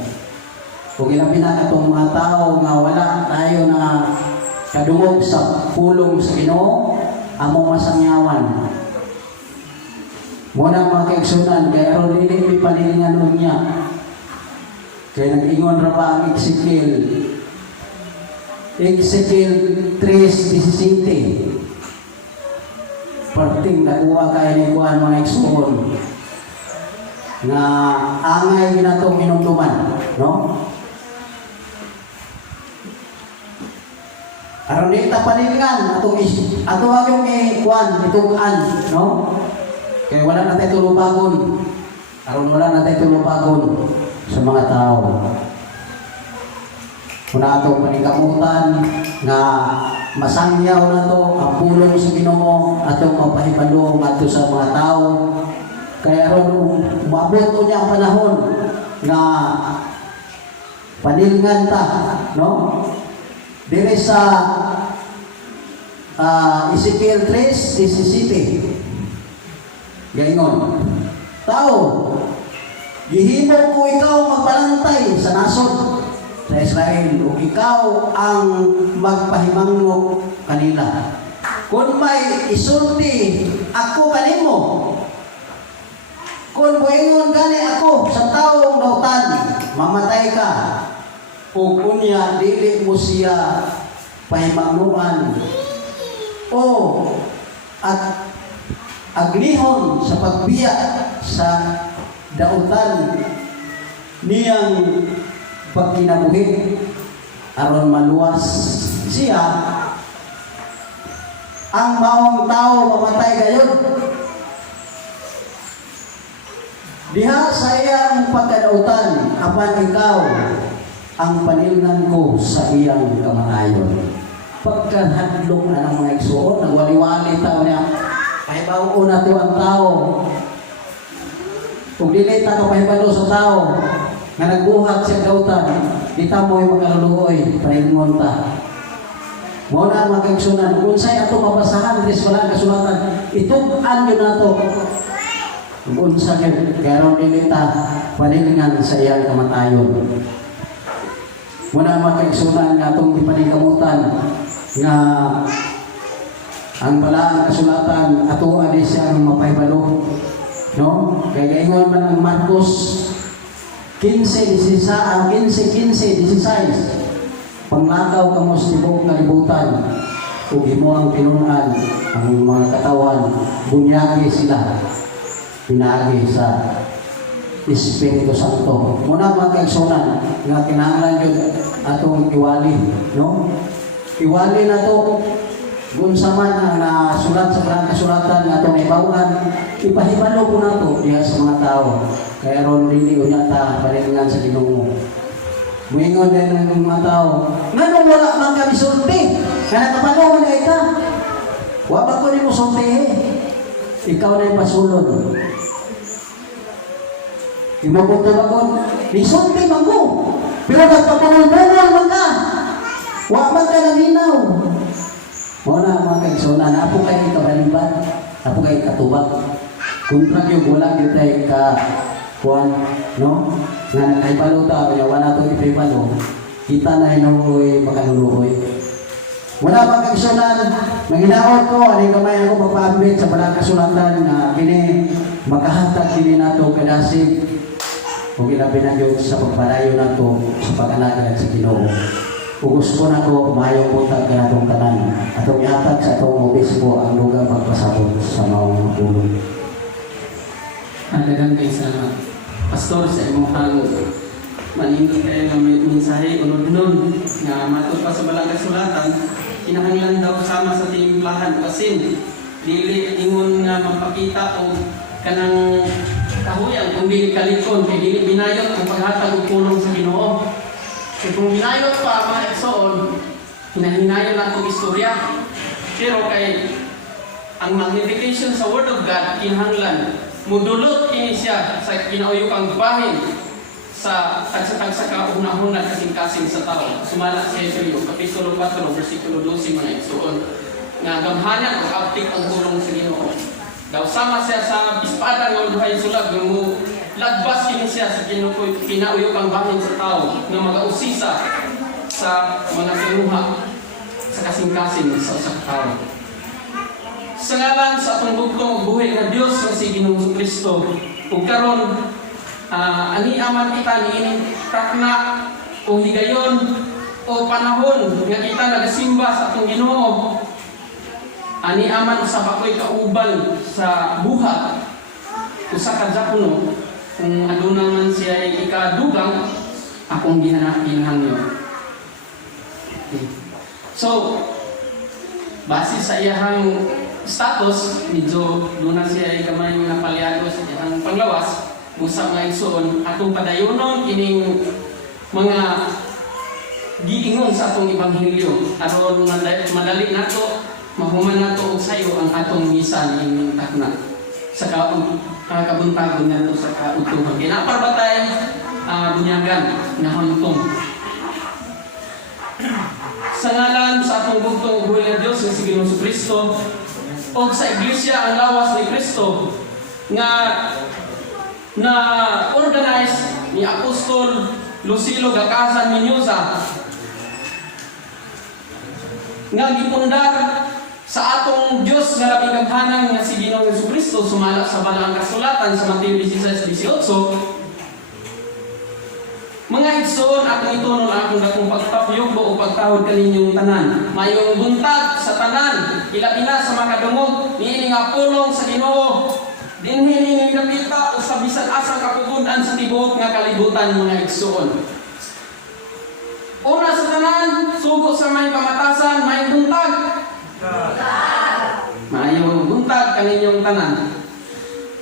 Kung ilabi na katong mga tao nga wala tayo na kadungog sa pulong sa Ginoo, among masangyawan. Muna mga kaigsunan, kaya aron dili mi panilinganon niya. Kaya nag-ingon ra pa ang Ezekiel 3:17. Perting nakuha kayo ni Juan mga igsuon na angay ginatong minumduman, no? Aron di ta panilingan atong yung Juan itugan, no? Kaya wala na tayo tulubagon. Aron wala na tayo tulubagon sa mga tao. Kung atong paningkamutan na masangyaw na to ang pulong sa Ginoo atong mapahibalo ato sa mga tao. Kaya ron umabot ko niya ang panahon na panilingan ta, no? Dire sa Ezekiel 3:17. Gaingon, tao, gihimo ko ikaw magbalantay sa nasod sa Israel o ikaw ang magpahimangno kanila. Kung may isulti ako kanimo, kung buingon gani ako sa taong nautan, mamatay ka. O kunya dili mo siya pahimangnuan o at aglihon sa pagbiya sa dautan niyang pagkinabuhi aron maluwas siya, ang maong tao mamatay gayon. Diha sa iyang pagkadautan apan ikaw ang panilnan ko sa iyang kamatayon. Pagkahadlok na ng mga igsuon, nagwali-wali tao niya, pahibaw na to ang tao. Kung dili ta ka pahibalo sa tao, nga nagbuhat siya dautan, di ta mo'y makaluluoy, pahingon ta. Muna ang mga kaigsunan, kung sa'y ato mabasahan, dis wala kasulatan, itug-an yun na to. Kung sa'y garon dili ta, panilingan sa iyang kamatayon. Muna mga kaigsunan nga itong ipanikamutan nga ang balaan kasulatan ato adi siyang mapahibalo, no? Kaya ingon man ang Marcos 15:16 panglakaw kamo sa tibok kalibutan ug himo ang tinunan ang mga katawan bunyagi sila pinaagi sa Espiritu Santo. Muna mga kaigsunan nga kinahanglan yun atong iwali, no? Iwali na to kung sa man ang nasulat sa parang kasulatan nga atong ibawaan, ipahibalo po na to diha sa mga tao. Kaya ron dili unya ta palingan sa Ginoo. Muingon din ng mga tao, nganong wala man kami sulti? Nga nakapalo man ka. Wa ba ko nimo sulti? Ikaw na ipasulod. Imabuto-bagon, nisulti man ko. Pero nagpapangulungan man ka. Wa man ka naminaw. Muna mga kaigsunan, apo kayo kabalibat, apo kayo katubag. Kung yung wala kita ka kuwan, no? Nga nakaipalo ta, kaya wala itong ipipalo, kita na inuoy, makaluluoy. Wala mga kaigsunan, manginaon ko, anong kamay ako magpaambit sa balang kasulatan na kini makahatag kini nato kadasig kung ilabinagyo sa pagpalayo nato sa pag-alagad sa Ginoo. Ugos ko na ko, mayong butag ka natong tanan. Atong ihatag sa itong obispo ang lugang pagpasabot sa maong tulong. Daghang kay sa pastor sa imong hangod. Malingkod kayo nga may mensahe unod-unod nga matod pa sa balang kasulatan, kinahanglan daw sama sa timplahan basin dili ingon nga mapakita o kanang kahuyan kung dili kalikon kay dili binayot ang paghatag og tulong sa Ginoo. Kaya kung hinayot pa mga igsoon, hinahinayon lang itong istorya. Pero kay ang magnification sa Word of God, kinahanglan, mudulot ini siya sa kinauyukang bahin sa tagsa-tagsa kauna-una kasing-kasing sa tao. Sumala sa Hebreo, Kapitulo 4, versikulo 12, mga igsoon. Nga gamhanan o aptik ang tulong sa Ginoo. Daw sama siya sa espada ng luhay sulag, lagbas kini siya sa kinauyok ang bahin sa tao nga magausisa sa mga kinuha sa kasing-kasing sa usa ka tawo. Sa ngalan sa atong bugtong buhay nga Dios nga si Ginoong Kristo, ug karon aniaman kita niining takna o higayon o panahon nga kita nagasimba sa atong Ginoo. Aniaman sa bakoy kauban sa buhat usa ka Diakono kung aduna man siya ikadugang akong ginahangyo. Okay. So, base sa iyang status, medyo doon na siya gamay nga palyado sa iyang panglawas, usap nga igsoon, atong padayonon ining mga giingon sa atong ebanghelyo aron madali nato mahuman nato og sayo ang atong misa ning takna sa kabuntagon nato sa kautuhan. Ginaparbatay bunyagan nga hantong sa ngalan sa atong bugtong buhay nga Dios nga si Ginoong Kristo o sa iglesia ang lawas ni Kristo nga na organize ni Apostol Lucilo Gakasan Minyosa nga gipundar sa atong Dios nga labing gaghanang nga si Ginoong Kristo sumala sa balaang kasulatan sa Mateo 16:18. Mga igsoon, akong itunon akong dakong pagpapyog o pagtahod kaninyong tanan. Mayong buntag sa tanan, ilabi na sa makadungog, niining apulong sa Ginoo. Dinhi nining kapita o sa bisan asang kapugudan sa tibuok nga kalibutan mga igsoon. Una sa tanan, sugo sa may pamatasan, may buntag. Mayong buntag kaninyong tanan.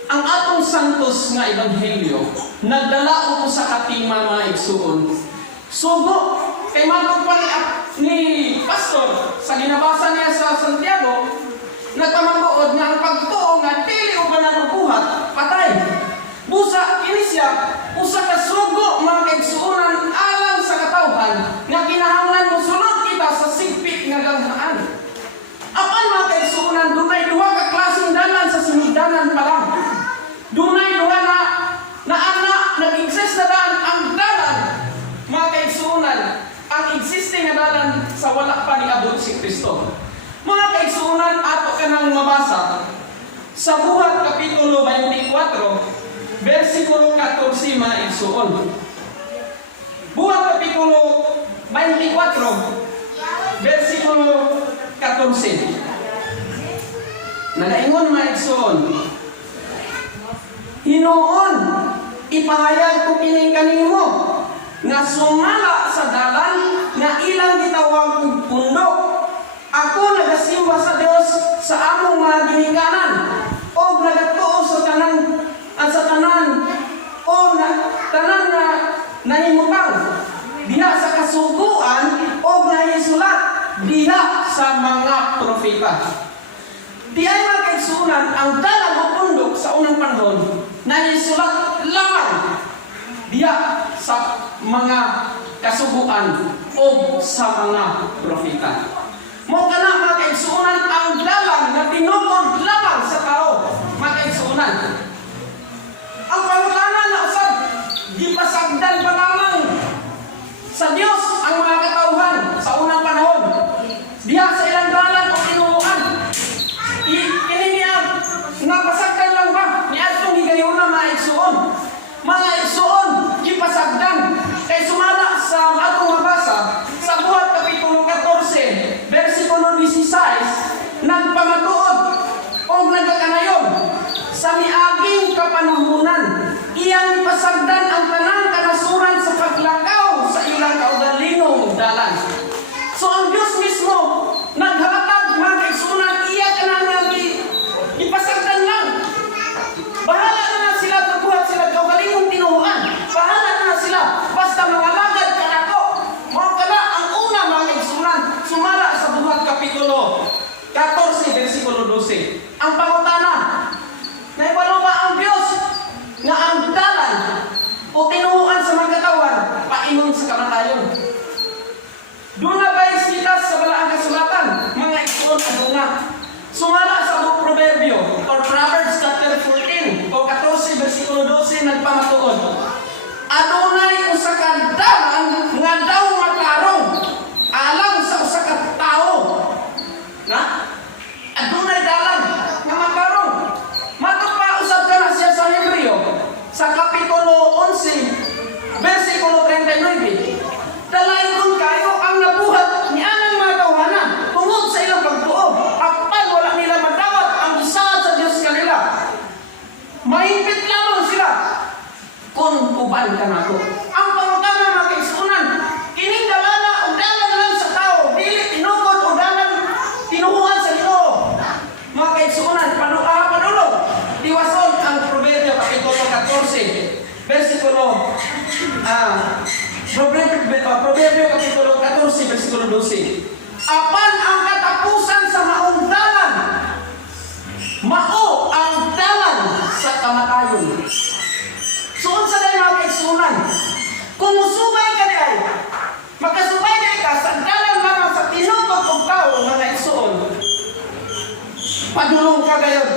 Ang atong santos nga ebanghelyo nagdala ko sa katima mga igsuon. Sugo kay magod pa ni pastor sa ginabasa niya sa Santiago, nagpamabuod nga ang pagtuo nga dili o banang buhat patay. Busa kini siya usa ka sugo mga igsuonan alang sa katawhan nga kinahanglan mosulod kita sa sigpit nga ganghaan. Apan mga igsuonan dunay duha ka klaseng dalan sa sinugdanan pa lang. Dunay duha na anak nag-exist na daan ang dalan mga kaigsuunan ang existing na dalan sa wala pa ni abot si Kristo. Mga kaigsuunan, ato ka nang mabasa sa Buhat Kapitulo 24 versikulo 14 mga igsuon. Buhat Kapitulo 24 versikulo 14. Nagaingon mga igsuon, Hinoon, ipahayag ko kini kanimo nga sumala sa dalan nga ilang gitawag og pundok. Ako nagasimba sa Dios sa among mga ginikanan o nagatuo sa tanan o tanan na nahimutang diha sa kasuguan o nahisulat diha sa mga propeta. Di ay mga kaigsuunan ang dalan o pundok sa unang panahon na isulat lamang diya sa mga kasubuan o sa mga propeta. Mo kana mga kaigsuunan ang dalan na tinukod lamang sa tao, mga kaigsuunan. Ang pangutanan na usab gipasagdan pa lamang sa Dios ang mga katawhan sa unang panahon. Diya sa ilang dalan o tinuuan. Napasagdan lang ba? Ni atong higayon na mga igsuon. Mga igsuon, gipasagdan. Kay sumala sa atong mabasa sa Buhat Kapitulo 14, versikulo 16, nagpamatuod o nagkakanayon sa miaging kapanahunan. Iyang ipasagdan ang tanang kanasuran sa paglakaw sa ilang kaugalinong dalan. So ang Diyos mismo naghatag mga kaigsuunan, iya ka na ipasagdan lang. Bahala na sila pagbuhat sila kaugalingong tinuhuan. Bahala na sila. Basta mga lagad ka na to. Mga kana ang una mga kaigsuunan sumala sa Buhat Kapitulo 14, versikulo 12. Ang pangutana, naibalo ba ang Diyos nga ang dalan o tinuhuan sa mga katawan painon sa kamatayon? Doon na ba isitas sa balaang kasulatan? Mga igsuon aduna. Sumala sa Proverbio or Proverbs chapter 14 o 14 versikulo bersikulo 12 nagpamatuod. Adunay usa ka dalan nga daw matarong alang sa usa ka tawo. Na? Adunay dalan nga matarong. Matupausa ka na siya sa Hebreo sa kapitulo 11 versikulo 39. Dalayon kayo ang nabuhat ni anang mga tawanan tungod sa ilang pagtuo. Apan wala nila madawat ang isaad sa Diyos kanila. Mahimpit lamang sila kung uban ka nato. Ang pangutana mga kaigsunan, kining dalala o dalan lang sa tao, dili tinukod o dalan tinuhuan sa Ginoo. Mga kaigsunan, padulong, diwason ang Proverbio kapitulo 14, versikulo Proverbio kapitulo 14, versikulo 12. Apan ang katapusan sa maong dalan, mao ang dalan sa kamatayon. So, unsa day mga kaigsunan? Kung musubay ka ay, makasubay day ka sa dalan lamang sa tinukod og tao mga igsoon. Padulong ka gayon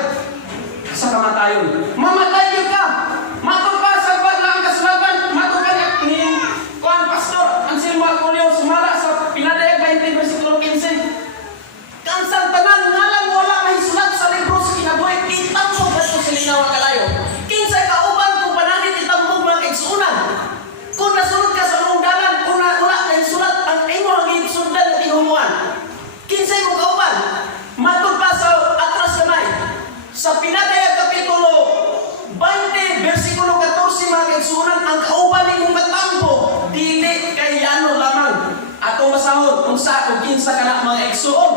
sa kamatayon. Mamatay gyud ka. Matupad sa baglang kasulatan, matupad ni Juan Pastor Anselmo Acolio sumala sa Pinadayag 20 versikulo 15. Kansang tanan ngalan wala mahisulat sa libro sa kinabuhi, itambog nato sa linawa kalayo. Kinsay kauban kung pananit itambog mga kaigsunan. Kung nasunod ka sa mong dalan, kung wala mahisulat ang imo ang sundan na tinumuan. Kinsay mo kauban? Matod pa sa atras kamay. Sa Pinadayag kapitulo 20 versikulo 14 mga kaigsunan, ang kauban ni mong matambo dili kay ano lamang atong masahod kung sa kung kinsa kana mga igsuon.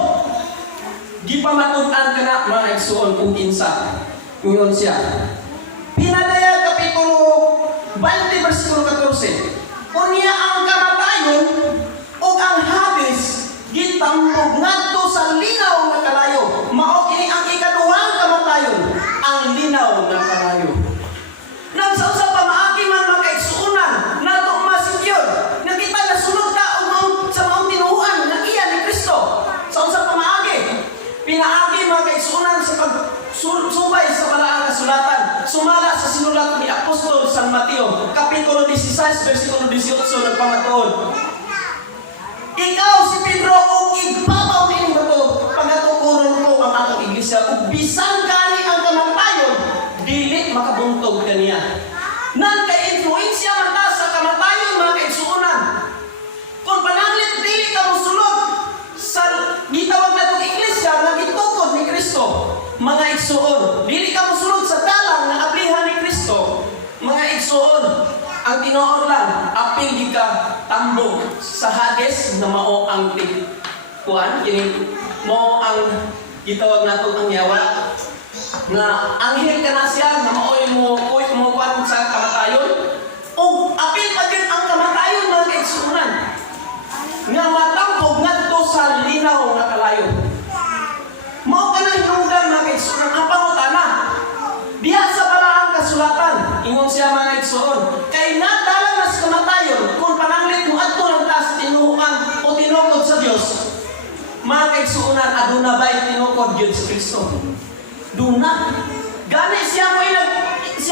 Di pa matutan ka na mga igsuon kung kinsa. Ngayon siya. Pinadayag kapitulo 20 versikulo 14. Unya ang kamatayon o ang habis gitambog ngadto sa linaw nga kalayo. Mao kini ang ikaduhang kamatayon, ang linaw nga kalayo. Nang sa usa pa maagi man mga kaigsuonan, nato masigyod. Nakita na sunod ka sa maong tinuhuan nga iya ni Kristo. Sa usa pa maagi, pinaagi mga kaigsuonan sa pagsubay sa balaang kasulatan. Sumala sa sinulat ni Apostol San Mateo, kapitulo 16, versikulo 18 nagpamatuod. Ikaw si Pedro o ibabaw ni bato pagatukuron ko ang akong iglesia ug bisan kani ang kamatayon dili makabuntog kaniya. Nan kay influensya man ta sa kamatayon mga kaigsuonan. Kung pananglit dili ka mosulod sa gitawag natong iglesia nga gitukod ni Kristo, mga igsuon, dili ka mosulod sa dalang nga ablihan ni Kristo, mga igsuon, ang tinuod lang, apil di ka tambog sa Hades na mao ang kuan kini mao ang gitawag nato ang yawa na anghel ka na siya na mao mo kuan sa kamatayon o apil pa din ang kamatayon mga kaigsuonan nga matambog ngadto sa linaw nga kalayo. Mao ka na hinungdan mga kaigsuonan ang pangutana diha sa balaang kasulatan ingon siya mga igsuon kay nadalan na sa kamatayon kung pananglit mo adto lang ta sa tinuhuan o tinukod sa Dios. Mga kaigsuonan, aduna ba'y tinukod gyud sa Kristo? Duna. Gani siya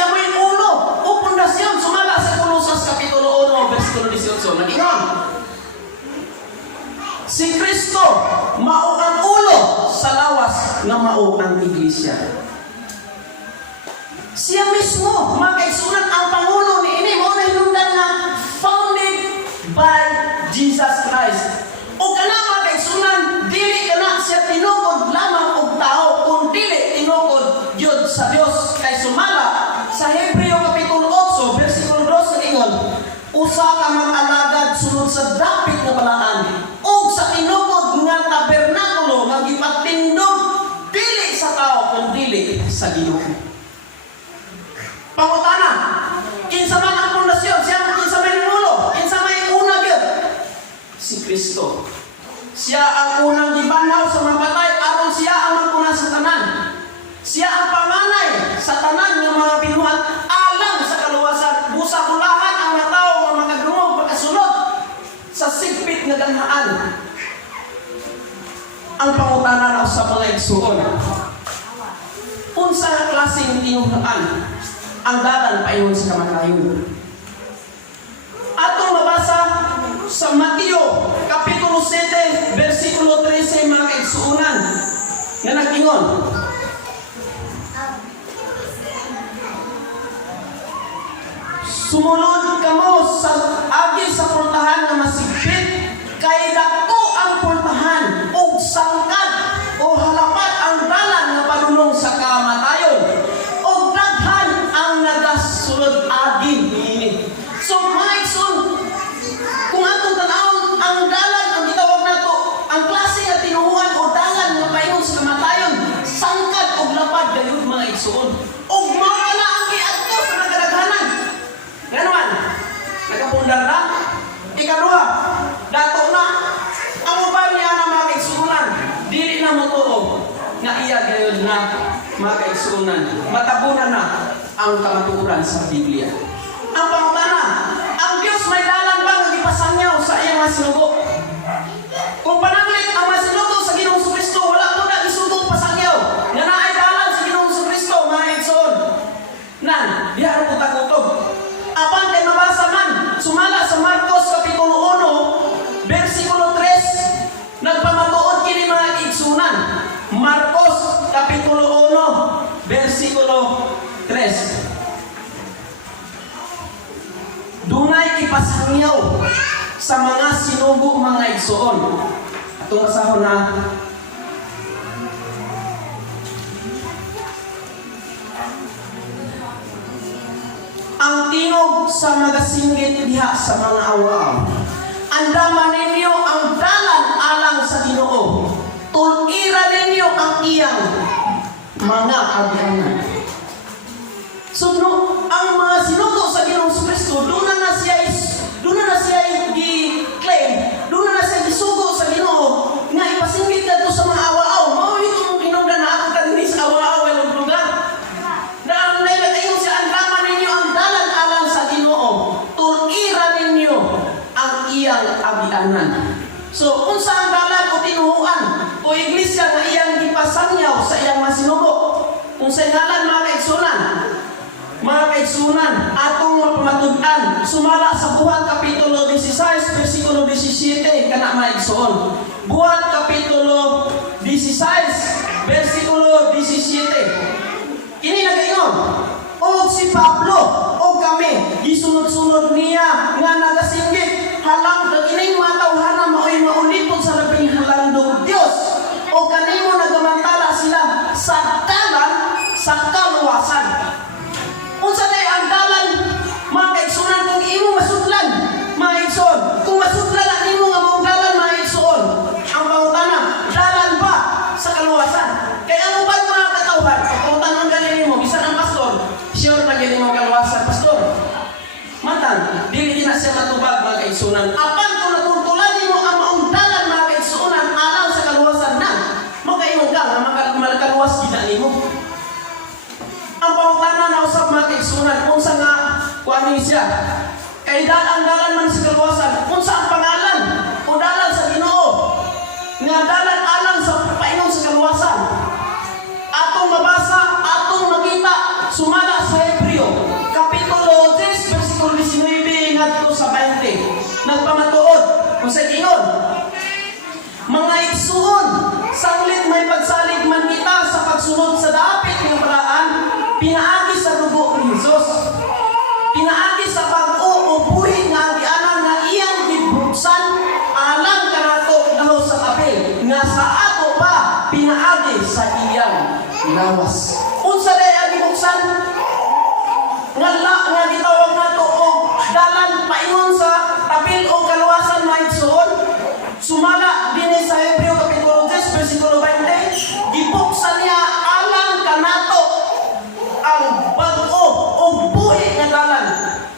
mo ulo o pundasyon sumala sa Colosas kapitulo 1 versikulo 18 nagingon. Si Kristo mao ang ulo sa lawas nga mao ang iglesia. Siya mismo, mga kaigsuonan, ang pangulo ni ini mao na hinungdan nga founded by Jesus Christ. O kana mga kaigsuonan, dili kana siya tinukod lamang og tao, kung dili tinukod gyud sa Dios. Kay sumala sa Hebreo kapitulo 8 versikulo 2 ingon, usa ka mag-alagad sunod sa dapit nga balaan ug sa tinukod nga tabernakulo nga gipatindog dili sa tao kun dili sa Ginoo. Pangutana, kinsa man ang pundasyon, kinsa may nulo, kinsa may una gyud? Si Kristo. Siya ang unang gibanaw sa mga patay aron siya ang magpuna sa tanan. Siya ang panganay sa tanan ng mga binuhat alang sa kaluwasan. Busa kulahan ang mga tao nga magdungog pagkasunod sa sigpit nga ganhaan. Ang pangutana na sa mga igsuon. Unsa nga klaseng tinuhuan? ang dalan paingon sa kamatayon. Atong mabasa sa Mateo Kapitulo 7 versikulo 13 mga kaigsuonan nga nag-ingon, sumunod kamo sa agi sa pultahan nga masigpit, kay dako ang pultahan ug sangkad o halapat ang dalan nga padulong sa kamatayon, ug daghan ang nagasulod agi niini. So maigsoon, kung atong tanawon ang dalan ang gitawag nato, ang klase nga tinuhuan o dalan nga paingon sa kamatayon, sangkad ug lapad gayud mga igsoon. Ug mao na ang giadto sa nagadaghanan. Nganuan, nagapundar na. Ikaduha, dato na ang uban niya na mga kaigsuonan, dili na mo tuog nga iya gayud na mga kaigsuonan, matabunan na ang kamatuoran sa Biblia. Ang pangutana, ang Dios may dalan ba nga gipasangyaw sa iyang masinugo? Kung pananglit ang masinugo sa Ginoong Kristo, wala mo na isugo pasangyaw nga naay dalan sa Ginoong Kristo, mga igsoon. Nan, diha ra putak-utog. Apan kay mabasa man, sumala sa Marcos Kapitulo 1, versikulo 3, nagpamatuod kini mga igsunan. Marcos Kapitulo 1, versikulo 3. Dunay ipasangyaw sa mga sinugo mga igsoon. Atong asahon na ang tingog sa magasinggit diha sa mga awaaw. Andaman ninyo ang dalan alang sa Ginoo. Tulira ninyo ang iyang mga agianan. So no, ang mga sinugo sa Ginoong Kristo, doon na siya gi-claim, doon na siya gisugo sa Ginoo nga ipasinggit kadto sa mga awaaw. Mao itong kinungdan na ako kanini sa awaaw ang lugar. Daan na ilayo siya, andaman ninyo ang dalan alang sa Ginoo. Tulira ninyo ang iyang agianan. So, kung saan dalan o tinuhuan o iglesia nga iyang gipasangyaw sa iyang masinugo, kung sa ngalan mga kaigsunan, atong mapamatud-an, sumala sa Buhat Kapitulo 16, versikulo 17, kana maigsoon. Buhat Kapitulo 16, versikulo 17. Ini nagaingon, o si Pablo, o kami, gisunod-sunod niya nga nagasinggit, halang dagining matawhana mao'y maulipod sa labing halandong Diyos, o kanimo nagamantala sila sa dalan sa kaluwasan. Unsa day ang dalan, mga kaigsunan, kung imo masudlan, mga igsoon, kung masudlan ang imo nga mong dalan, mga igsoon, ang pangutana, dalan ba sa kaluwasan? Kaya ang uban mga katawhan, kung tanong ganin mo, bisan ang pastor, sure na ganin mo kaluwasan, pastor. Matan, dili na siya matubag, mga kaigsunan. Apan kung natultulan mo ang maong dalan, mga kaigsunan, alang sa kaluwasan na, magkainong ka, nga malakaluwas ginani mo. Ang pangutana na usap mga kaigsunan, unsa nga kuan siya? Kay dalan man sa kaluwasan, unsa ang pangalan o dalan sa Ginoo? Nga dalan alang sa paingon sa kaluwasan. Atong mabasa, atong makita, sumala sa Hebreo, Kapitulo 10, versikulo 19 ngadto sa 20. Nagpamatuod kung sa ingon, mga igsuon, sanglit may pagsalig man kita sa pagsunod sa dapit ng paraan, pinaagi sa dugo ni Jesus. Pinaagi sa pag-o o buhi nga agianan nga iyang gibuksan alang kanato daw sa kapil nga sa ato pa pinaagi sa iyang lawas. Unsa day ang gibuksan? Nga gitawag nato og dalan paingon sa kapil o kaluwasan maigsoon. Sumala dinhi sa Hebreo Kapitulo 10 versikulo 20, gibuksan niya alang kanato ang bag-o o buhi nga dalan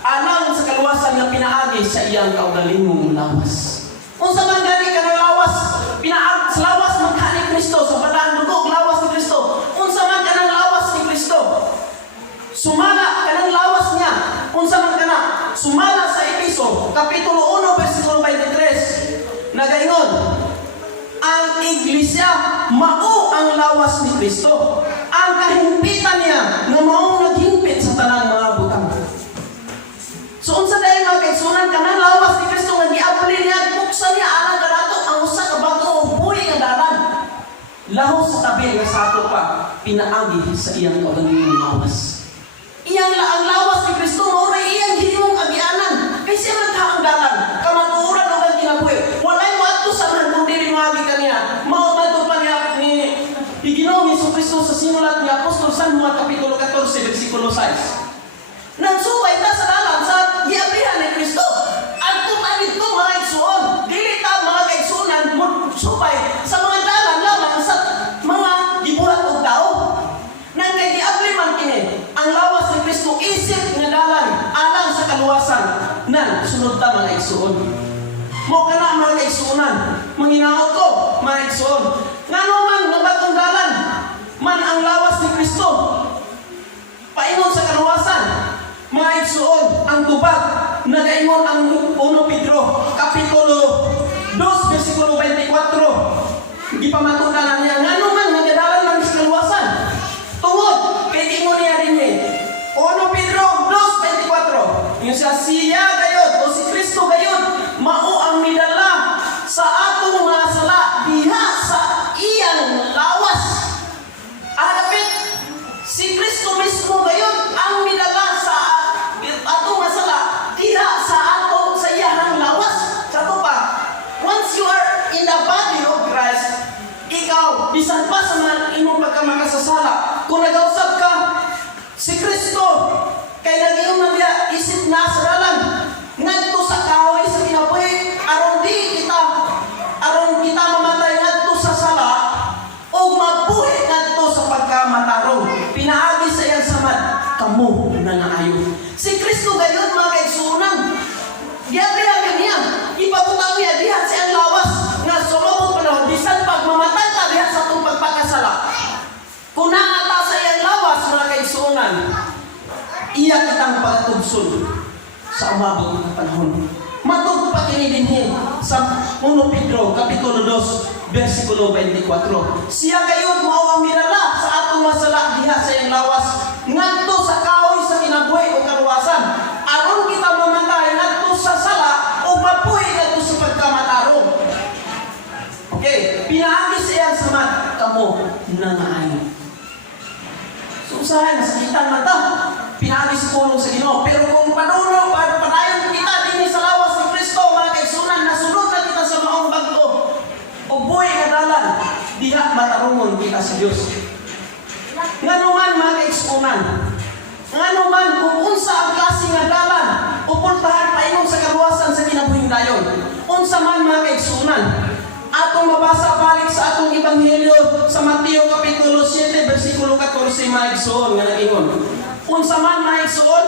alang sa kaluwasan nga pinaagi sa iyang kaugalingong lawas. Unsa man gani kanang lawas, pinaagi sa lawas magkani Kristo sa badang dugo lawas ni Kristo. Unsa man kanang lawas ni Kristo, sumala kanang lawas niya. Unsa man kana, sumala sa Efeso Kapitulo 1 versikulo 23. Nagaingon, ang iglesia mao ang lawas ni Kristo. Ang kahimpitan niya nga maong naghimpit sa tanang mga lahos sa tabi nga sa ato pa pinaagi sa iyang kaugalingong lawas. Ang lawas ni Kristo mo ray iyang hinimong agianan. Kay siya magkaanggalan, kamatuoran o kang kinabuhi. Walay mo ato sa man kung dili maagi kaniya. Maumado pa niya ni Ginoong Jesucristo sa sinulat ni Apostol San Juan Kapitulo 14, versikulo 6. Nagsubay ta sa dalan sa giabrihan ni Kristo. Adto ta dito mga igsoon. Dili ta mga kaigsuonan subay sa mga dalan lamang sa mga gibuhat og tao. Nang kay giabli man kini ang lawas ni Kristo isip nga dalan alang sa kaluwasan nan sunod ta mga igsoon. Mo kana mga kaigsuonan, manginaot ko mga igsoon. Ngano man nga bagong dalan man ang lawas ni Kristo paingon sa kaluwasan. Mga igsoon, ang tubag nagaingon ang 1 Pedro Kapitulo 2, versikulo 24. Gipamatudan niya, ngano man nagadalan man sa kaluwasan. Tungod, kay ingon niya din eh. 1 Pedro 2, 24. Yung siya gayod o si Kristo gayod, mao ang midala sa atong mga sala diha sa iyang lawas. Adapit, si Kristo mismo gayod ang midala sa atong masala diha sa ato sa iyang lawas. Sa to pa, once you are in the body of Christ, ikaw bisan pa sa mga imong pagkamakasasala, kung nag-usap ka si Kristo kay nag-iom na diya isip na sa dalan ngadto sa kahoy sa kinabuhi aron kita mamatay ngadto sa sala o mabuhi ngadto sa pagkamatarong. Pinaagi sa iyang samad kamo nangaayo. Si Kristo gayon mga kaigsuonan. Giabrihan kaniya, ipabutaw niya diha sa iyang lawas nga sumabot panahon bisan pag mamatay ta diha sa atong pagpakasala. Kung naata sa iyang lawas mga kaigsuonan, iya kitang pagatubsod sa umabot ng panahon. Matug pa kini dinhi sa 1 Pedro Kapitulo 2, versikulo 24. Siya gayon mao ang mirala sa atong masala diha sa iyang lawas ngadto sa kahoy sa kinabuhi o kaluwasan aron kita mamatay ngadto sa sala o mabuhi ngadto sa pagkamatarong. Okay, pinaagi sa iyang samad kamo nangaayo. So usahay na sakitan man ta, pinaagi sa tulong sa Ginoo. Pero kung panuno padayon kita dinhi sa lawas ni Kristo mga kaigsuonan, nasunod na kita sa maong bagto o buhay nga dalan diha matarungon kita sa Dios. Ngano man mga kaigsuonan, ngano man kung unsa ang klase nga dalan o pultahan paingon sa kaluwasan sa kinabuhing dayon, unsa man mga kaigsuonan, atong mabasa balik sa atong ebanghelyo sa Mateo Kapitulo 7, versikulo 14 mga igsoon nga nagingon. Unsa man mga igsoon,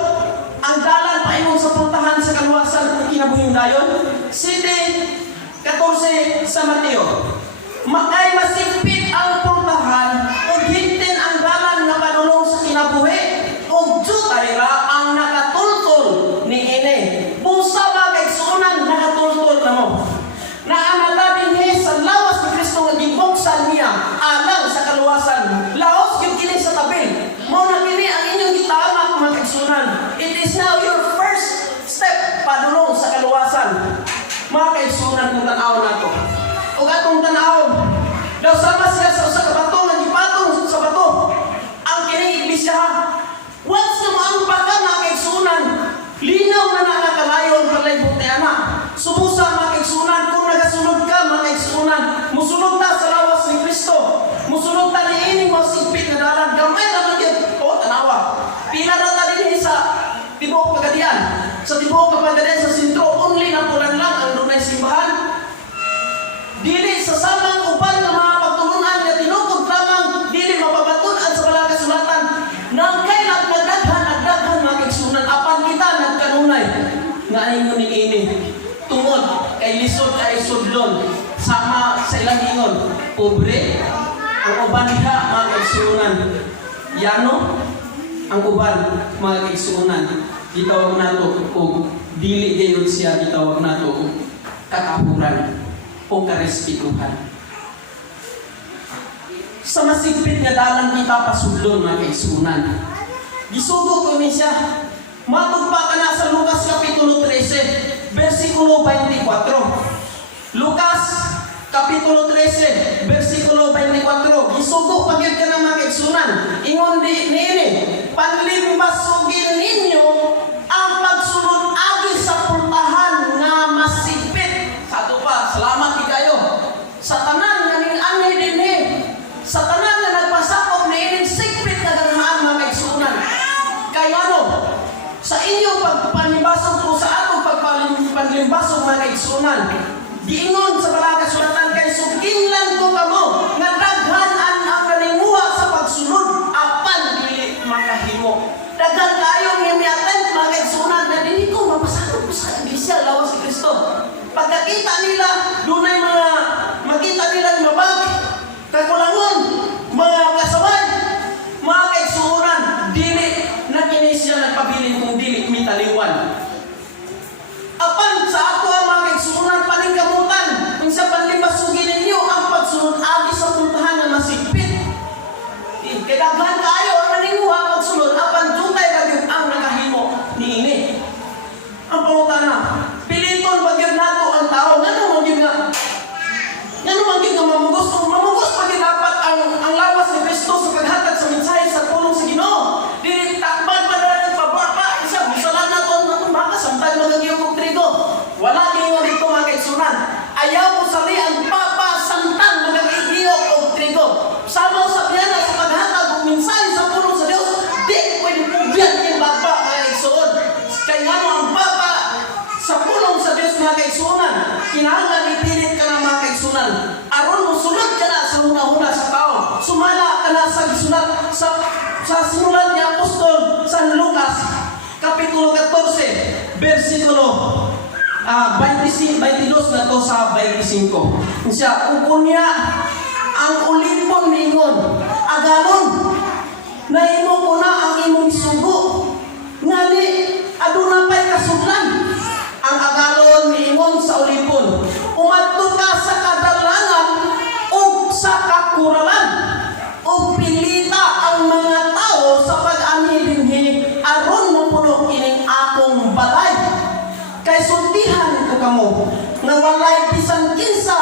ang dalan paingon sa pultahan sa kaluwasan ng kinabuhing dayon, 7:14 sa Mateo. Makay masigpit ang pultahan ug higtin ang dalan nga padulong sa kinabuhi ug jutay ra ang nakatultol niini. Busa mga kaigsuonan nakatultol na mo. Naanala dinhi sa lawas ni Kristo nga gibuksan niya alang sa kaluwasan. Laos gyud kini sa tabi. Mao na kini ang inyong gitamak mga kaigsuonan. It is now your first step padulong sa kaluwasan. Mga kaigsuonan kung tan-aw nato. Ug atong tan-aw daw sama siya sa usa ka bato nga gipatong sa bato. Ang kini iglesia. Once na maampa ka mga kaigsuonan, linaw na nakakalayo ang palibot ni anak. Sumusa mga kaigsuonan, kung nagasunod ka mga kaigsuonan, musunod ta sa lawas ni Kristo. Musunod ta ni ining masigpit na dalan. Gamay na man yun. O, tanawa. Pila na ta din sa tibuok Pagadian. Sa tibuok Pagadian sa sentro, only na pulan lang ang dunay simbahan. Dili sa samang uban ng mga pagtulunan na tinukod lamang, dili mapabatunan sa walang kasulatan. Nang kailan nagdaghan mga kaigsuonan, apan kita nagkanunay. Nga ingon ni ini. Tungod kay lisod ay sudlon sama sa ilang ingon pobre ang uban diha mga kaigsuonan, yano ang uban mga kaigsuonan, gitawag nato og dili gayud siya, gitawag nato og kakapuran o karespituhan. Sa masigpit nga dalan kita pasudlon mga kaigsuonan. Gisugo ko ni siya. Matugpa ka na sa Lucas Kapitulo 13, versikulo 24. Lucas Kapitulo Kapitulo 13, versikulo 24. Isugo pagyud ka ng mga kaigsunan. Ingon niini, panlimbasugin ninyo ang pagsunod agi sa pultahan nga masipit. Sa ato pa, salamat kayo. Sa tanan nga ning ani dinhi, sa tanan nga nagpasakop niini sikpit nga ganahan mga kaigsunan. Kay ano? Sa inyo pagpanlimbasog o sa atong pagpanlimbasog mga kaigsunan, giingon sa Balang Kasulatan kay suginglan ko kamo nga daghan ang kaninguha sa pagsunod apan dili makahimo. Daghan kayo nga mi-attempt mga kaigsunan na dili ko mapasakop sa iglesia lawas si Kristo. Pagkakita nila dunay mga makita nila mabag, kakulangon, mga kasaway, mga kaigsunan, dili na kini siya nagpabilin kung dili mitaliwan. Apan sa ako ang mga kaigsunan paningkamutan kung sa panlimbasugin ninyo ang pagsunod agi sa puntahan na masigpit. Kadaghan kayo ang naninguha pagsunod apan tutay kagyud ang nakahimo niini. Ang pangutana, piliton bagyod nato ang tao ngano magyud nga mamugos pagyud dapat ang lawas ni Kristo sa paghatag sa mensahe sa pulong sa Ginoo. Dili takban pa na nagpababa isa misalan nato ang baka samtang magagiyog og trigo. Wala gingon dito mga kaigsunan. Ayaw mo sali ang papa samtang magagiyog og trigo. Sama sa biyana sa paghatag og mensahe sa pulong sa Dios, di pwede pugyan king baba mga kaigsunan. Kay ngano ang papa sa pulong sa Dios mga kaigsunan, kinahanglan ipilit ka ng mga kaigsunan. Aron mo sulod ka na sa una-una sa tao. Sumala ka na sa gisulat sa sinulat ni Apostol San Lucas, Kapitulo 14, versikulo 22 na to sa 25. Siya, upunya ang ulipon ningon, agalon, na imo ko na ang imong sugo. Ngani, aduna pa'y kasudlan. Ang agalon niingon sa ulipon, umadto ka sa kadalangan o sa kakuralan o pilita ang mga tao sa pag-ani dinhi aron mo puno kining akong balay. Kay sultihan ko kamo nga walay bisan kinsa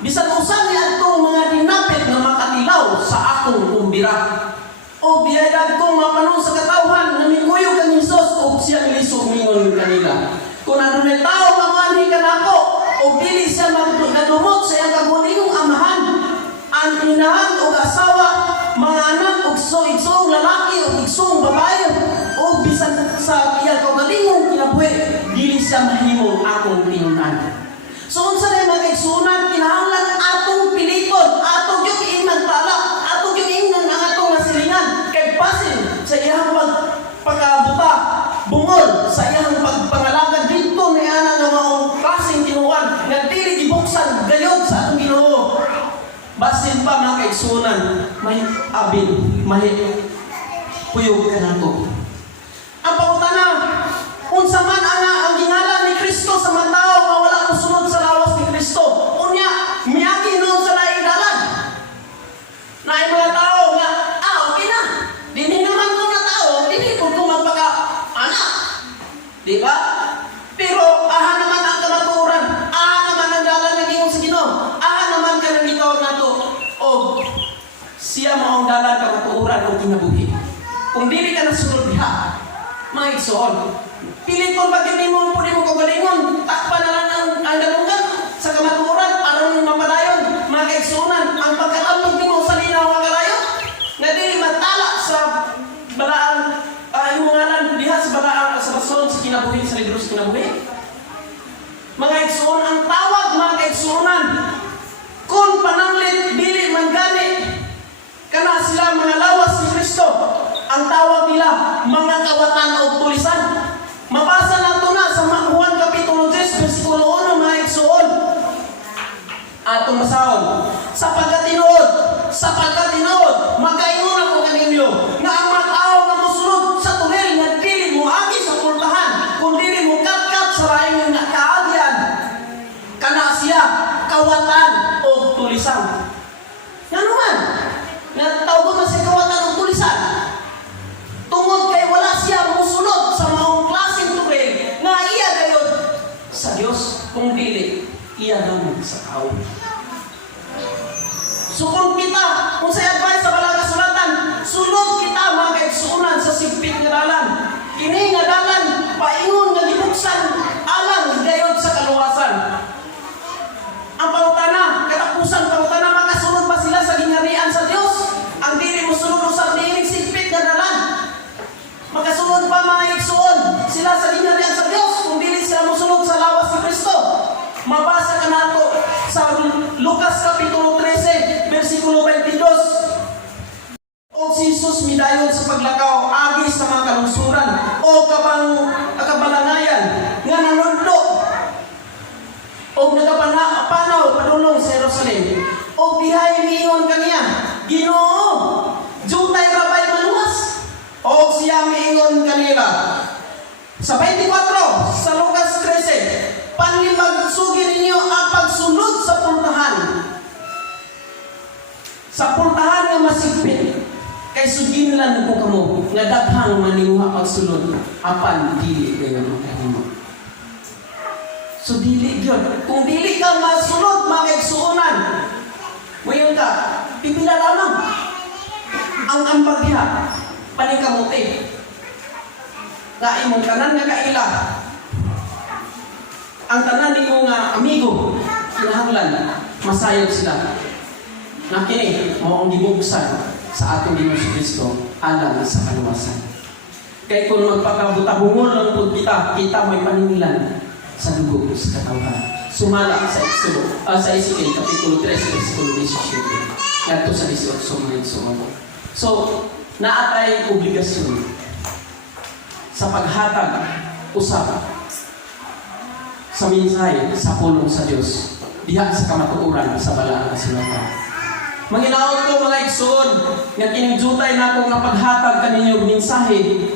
bisan usa ni adtong mga dinapit nga makatilaw sa akong kumbira. O biyayad kong mapanon sa katawhan na mikuyo kang Hesus o siya ilisog mingon kanila. Kung adunay tao nga manhi kanako o dili siya magdumot sa iyang kagulingong amahan, ang inahan o asawa, mga anak o igsong lalaki o igsong babae o bisan sa iyang kagulingong kinabuhi, dili siya mahimong akong tinunan. So unsa na mga kaigsunan, kinahanglan atong piliton, atong yung imagtala, atong yung ingnan ang atong nasilingan kay basin sa iyang pagkabuta, bungol sa iyang pagpangalagad dito ni ana nga maong klaseng tinuan nga dili gibuksan gayod sa atong Ginoo. Basin pa mga kaigsunan, may abin, may puyog ka nato. Ang pangutana, unsa man ang gingalan ni Kristo sa mga tao nga wala mosunod sa lawas ni Kristo. Unya, miyagi noon sa laing dalan. Na ay mga tao nga, okay na. Dili naman ko na tao, dili ko magpaka-anak. Di ba? Pero aha naman ang kamaturan, aha naman ang dalan ng iyong sa Ginoo, aha naman ka nang ikaw na to, o siya mo ang dalan kamaturan o kinabuhi. Kung dili ka nasunod diha, mga igsoon, pilit ko bagay mo po di mo kagalingon, takpa na lang ang galunggan sa kamaturan, aron mo mapadayon, mga kaigsunan, ang pagkakamog mo sa linaw ang kalayo, nga dili matala sa balaan, yung ngalan diha sa balaan, sa bason, sa kinabuhi, sa libro sa kinabuhi. Mga igsoon, ang tawag mga kaigsunan, kung pananglit, dili man gani, kana sila mga lawas ni Kristo, ang tawag nila, mga kawatan o tulisan. Mabasa nato na sa Juan Kapitulo 3, versikulo 1, mga igsoon. Atong masahon, sapagkat tinuod, magkaingon ako kaninyo, nga ang mga tao nga mosunod sa tunel nga dili mo agi sa pultahan, kung dili mo katkat sa laing nga kaagyan, kana siya, kawatan o tulisan. Nga naman, nga tawag na siya kawatan o tulisan. Tungod kay wala siya musunod sa maong klaseng tunel nga iya gayud sa Dios, kung dili iya naman sa tao. Sukon kita, kung sa advice sa balang kasulatan, sunod kita mga kaigsuunan sa sigpit nga dalan. Kini nga dalan, paingon nga gibuksan, alang gayod sa kaluwasan. Ang pangutana, katapusan pangutana, makasunod ba sila sa gingharian sa Dios? Ang dili mo sunod sa diinig sigpit nga dalan. Makasunod ba mga igsuon sila sa gingharian sa Dios kung dili sila mosunod sa lawas ni Kristo? Mabasa ka nato sa Lucas Kapitulo 13, versikulo 22. O si Jesus midayon sa paglakaw, agi sa mga kalungsuran, o kabalangayan, nga nanundlo, o nagapanaw, padulong sa Jerusalem, o bihay miingon kaniya, Ginoo, jutay rabay maluwas, o siya miingon kanila. Sa 24, sa Lucas 13, panlimag sugi ninyo ang pagsunod sa pultahan. Sa pultahan nga masigpit, kay suginlan ko kamo, nga daghang manimuha pagsunod, apan dili kayo makahimo. So dili gyud. Kung dili ka masunod, magigsuunan, mayon ka, pipila lamang. Ang ambagya, panikamuti. Nga imong tanan nga kaila. Ang tanan nimo nga amigo, kinahanglan masayod sila. Na kini mao ang gibugsan sa atong Ginoong Kristo alang sa kaluwasan. Kay kung magpakabutabungol lang pud kita may paningilan sa dugo sa katawhan. Sumala sa Exodo, sa Ezekiel Kapitulo 3, versikulo 17. Ngadto sa 18 mga igsoon. So, naatay obligasyon sa paghatag usab sa mensahe sa pulong sa Dios diha sa kamatuoran sa balaang kasulatan. Manginaot ko mga igsoon nga kinigdutay nako nga paghatag kaninyo mensahe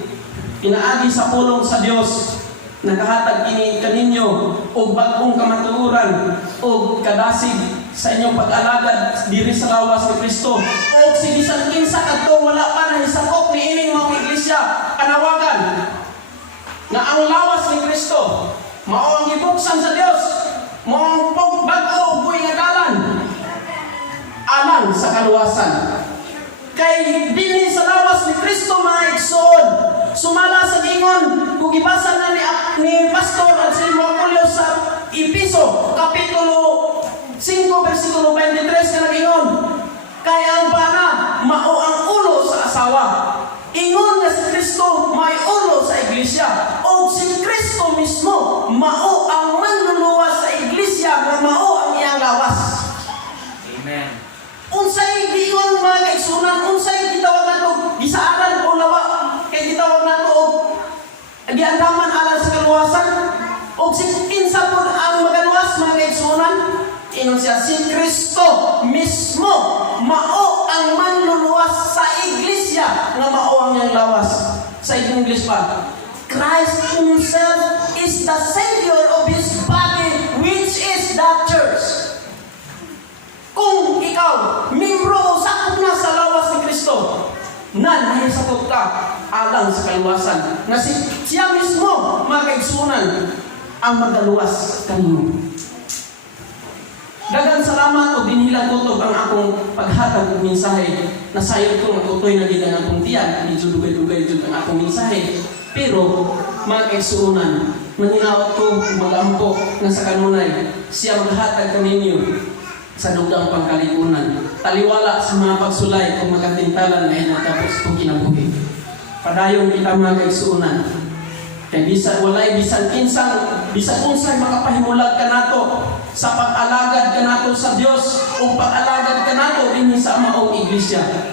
pinaagi sa pulong sa Dios. Nakahatag kini kaninyo og bag-ong kamatuoran og kadasig sa inyong pag-alagad diri sa lawas ni Kristo. O si bisan kinsa kadto wala pa nahisakop ni ining mga iglesia kanawagan na ang lawas ni Kristo mao ang gibuksan sa Dios, mao ang bag-o buhi nga dalan alang sa kaluwasan. Kay dinhi sa lawas ni Kristo mga igsoon, sumala sa gingon kung gibasa na ni Pastor at si Marculio sa Episo Kapitulo 5 versikulo 23 ka nagingon, kaya ang bana mao ang ulo sa asawa. Ingon nga si Kristo may ulo sa iglesia, o si Kristo mismo mao ang manluluwas sa iglesia nga mao ang iyang lawas. Amen. Unsay giingon mga kaigsunan, unsay gitawag nato gisaaran o lawa, kay gitawag nato og giandaman alang sa kaluwasan, og si kinsa pud ang magaluwas mga kaigsunan. Ingon siya, si Kristo mismo mao ang manluluwas sa iglesia nga mao ang iyang lawas. Sa English pa, Christ himself is the Savior of his body, which is the church. Kung ikaw membro o sakop na sa lawas ni Kristo, nan sakop ka alang sa kaluwasan na siya mismo mga kaigsunan ang magaluwas kanimo. Daghang salamat o dinhilang kutob ang akong paghatag ng mensahe. Nasayod ko nga kutoy na gid ang akong tiyan, medyo dugay-dugay jud ang akong mensahe. Pero mga kaigsuunan, manhinaot ko magampo na sa kanunay siya maghatag kaninyo sa dugang pangkalipunan. Taliwala sa mga pagsulay kung magatintalan na hinatapos kung kinabuhi. Padayon kita mga kaigsuunan. Kay bisan walay bisan unsay makapahimulag ka nato sa pag-alagad ka nato sa Dios o pag-alagad ka nato dinhi sa maong iglesia.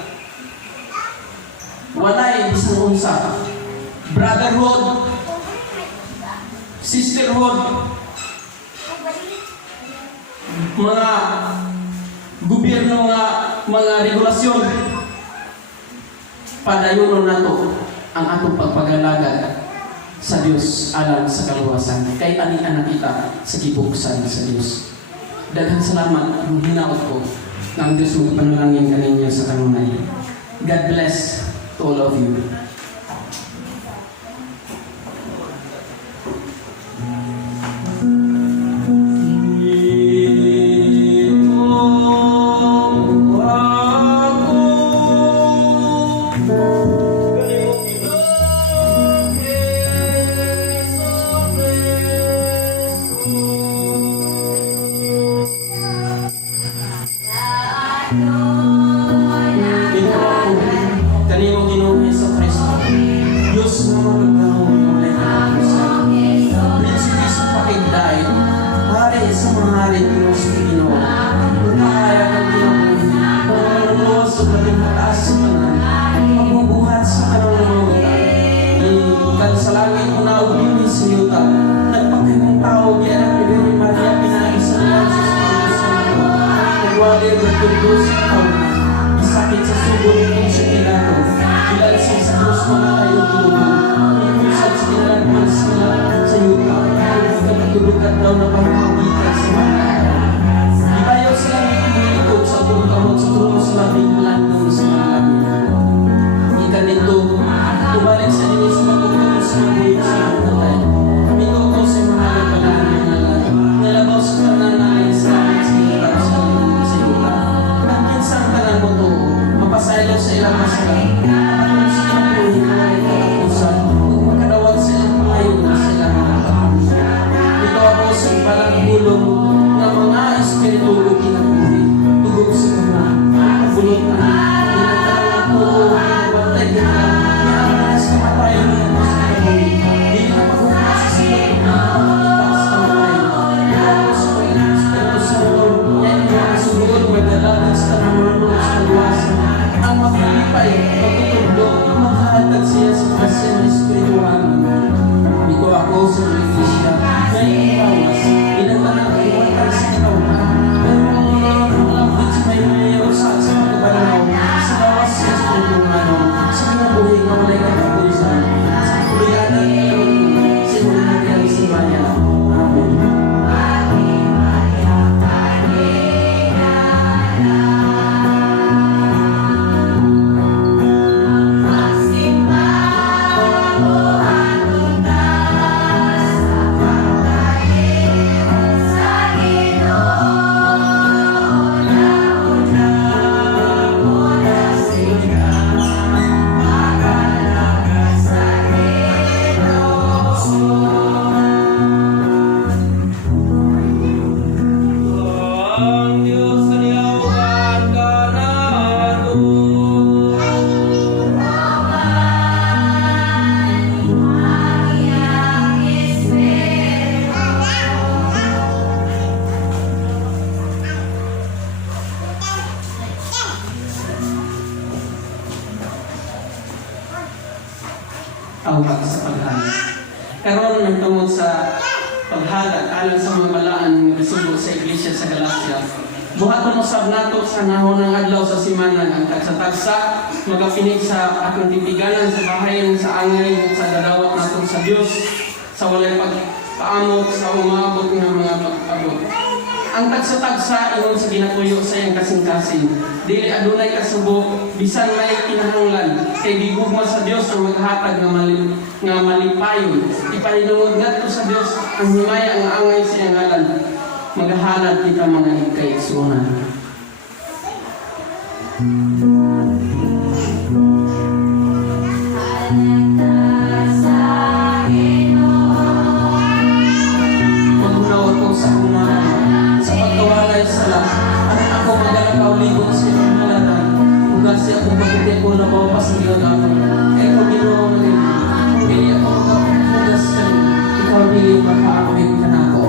Walay bisan unsa. Brotherhood, sisterhood, mga gobyerno nga mga regulasyon, padayon nato ang atong pagpagalagad sa Dios alang sa kaluwasan. Kay ani-anak kita sa gibuksan sa Dios. Daghang salamat ang hinaot ko ng Dios magpanalangin kaninyo sa kanunay. God bless to all of you. Oh Ito ako, kanimo Ginoong Jesucristo, Diyos na magagawang mulay na kapusan. Prinsipe sa pakigdaig, hari sa mga hari Diyos ni Ginoo. Magkakaya ng kinabuhi, manunod sa galing mataas sa kanan, magbubuhat sa kanang mga utang. Ikan sa langit mo na ulinis sa yuta, nagpakimong tao, gianak ni Virgin Maria, pinag-isa niya sa Espiritu Santo. Nagwali ang nagtugos sa taon, isakit sa sugo ni Poncio Pilato, ilalsin sa krus mga tayo dulo, ikusad sa kinalagman sa yuta, katulugan daw na pamamagitan sa mga tao. Ibayaw sa langit ang bulikot sa buong kamot sa trono sa labing landong sa mga langit. Ikan nito, tubalik sa inyo sa pagkutulong sa mga buhay sa mga tatay. Mingo ko sa mga nagpagalan ng ngalan, nalabaw sa kananayan sa langit sa yuta sa yuta. Ang kinsang kanan mo to, mapasaylo sa ilang masala, nakatulong sa ilang buhay na ay katapusan, kung magkadawat sa ilang pangayon sa ilang mga katapusan. Ito ako sa ibalang gulong ng mga espiritu o kinabuhi, tugog sa mga pagulot na pinagkalang ako o bantay ka na niyakas na matayo ng mga sa kinabuhi. Di na pagulot sa silot ng mga pagkitas sa matayo. Ito ako sa mga espiritu sa Lord, yan yung mga sugod, magdalagan sa tanamano sa kaluwasan. Ang magpalipay, magtutulog, maghahatag siya sa kasya ng espirituhan. Ito ako sa mga iglesia, may ibawas, inagtanang iwatan sa katawan. Pero ang malapit sa may mayrosan sa pagkabalaw, sa lawas siya sa pagkabalaw, sa kinabuhi ng walay katapusan, sa kulianan ng iyon, sa iwan na kaya sa bayan. Amen. Awag sa paghalag. Karon nagtungod sa paghalag alang sa mga malaan nga gisugo sa iglesia sa Galacia. Buhaton usab nato sa nahon ng adlaw sa simana ang tagsa-tagsa magapinig sa atong titiganan sa bahayan sa angay sa dadawat nato sa Dios sa walay pagpaamot sa umabot nga mga pag-abot. Ang tagsa-tagsa ingon sa ginatuyo sa iyang kasing-kasing. Dili adunay kasubo, bisan may kinahanglan, kay gigugma sa Dios ang maghatag nga malipayon. Ipahinungod ngadto sa Dios ang himaya ang angay sa iyang ngalan. Maghahanap kita mga higkaigsunan. Magunaw ko sa umanan, sa pagkawalay sa lahat. At ako magalakaw libon sa iyong halalan. Ugasi ako pagkiti ko na mawapas ng ginagawa. Kaya ikaw ginawa mo rin. Kung hindi ako magkakugas ka rin, ikaw hindi makaamit ka na ako.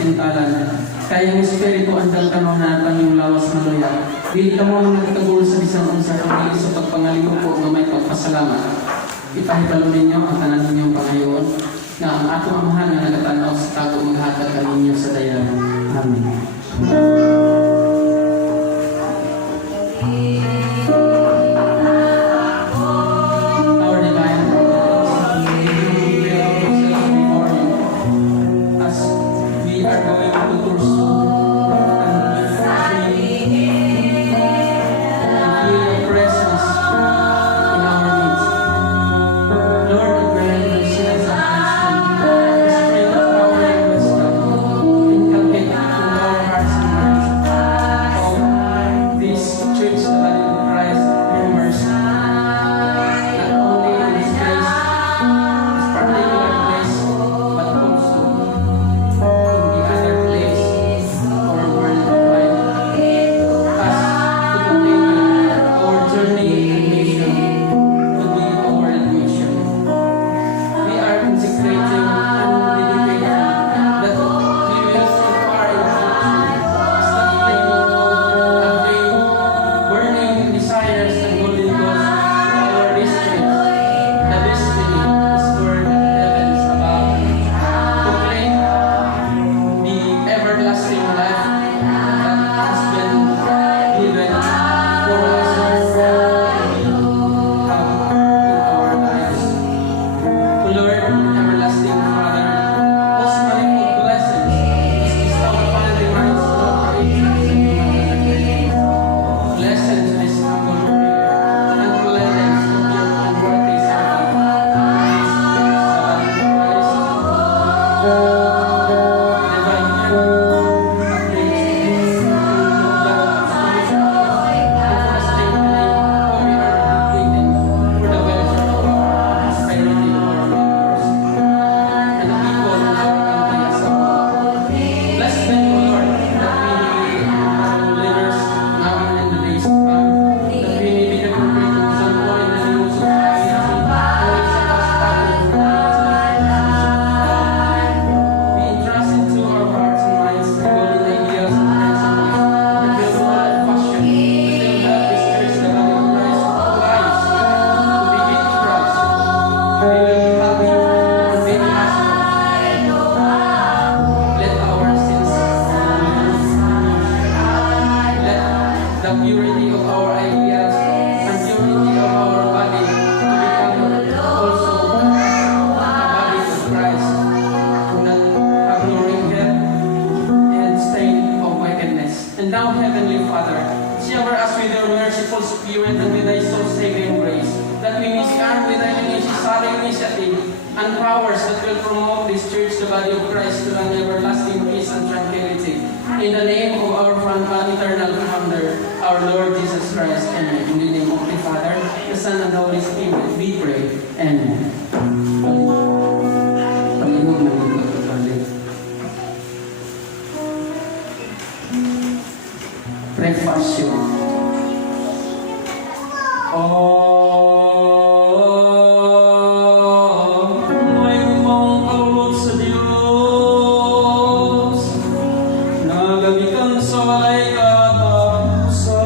kapintalan. Kaya ang Espiritu andal ka mo na yung lawas na loya. Dili ka mo nang nagkagul sa bisan unsa kundi sa pagpangalimuko nga may pagpasalamat. Ipahibalo ninyo ang tanan ninyong pangayoon na ang atong amahan nga nagatanaw sa tago maghatag kaninyo sa dayan. Amen. Our divine providence, we will ourselves before you as we are going to pursue and feel your presence in our midst. Lord, I grant mercy and salvation, the spirit of power and wisdom, inculcate into our hearts and minds. Oh, this church, the body of Christ, your mercy. Not only in this place, this particular place, but also in the other place or worldwide. As to continue our journey and mission to be our mission. We are consecrating and dedicating that we will see far in the future establishing burning desires and golden goals for our district. The destiny is where the heavens above. Proclaim the everlasting life that has been given for us to have in our lives. O Lord, everlasting Father, whose manifold blessings is bestowed upon the minds of our angels and humanity. Blessed is humble prayer and cleansing of your unworthy servant. Bless them, O Lord, that we may be our leaders now and in the days to come, that we may be the complete example in the news of piety, always of us we entrust into our hearts and minds the golden ideas and principles that will provide passion, that will help this church, the body of Christ, rise to be fit to Christ. We will be happy and be prosperous. Let our sins let the purity of our ideas and purity of our body to become also the body of Christ that have no wrinkle and stain of wickedness. And now, Heavenly Father, shower us with your merciful Spirit and with thy soul saving grace, that we may be armed with thy necessary initiative and powers that will promote this church, the body of Christ, to an everlasting peace and tranquility. In the name of our eternal founder, our Lord Jesus Christ, and in the name of the Father, the Son, and the Holy Spirit, we pray. Amen. Panginoon, nandito ka balik. Prefasyo. May umang kalulot sa Diyos, nagamitan sa walay katapusan.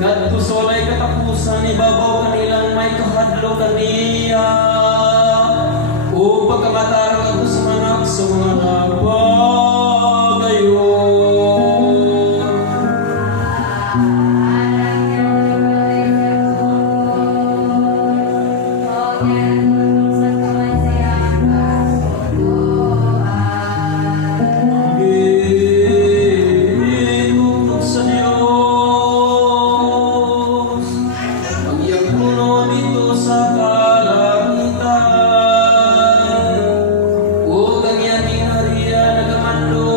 Ngadto sa walay katapusan, ibabaw kanilang may kahadlo kaniya. O pagkamatarang ako sa mga nabagayon. Inutok sa Diyos, ang iyang puno dito sa kalangitan. O ganyan ni Maria nagamando,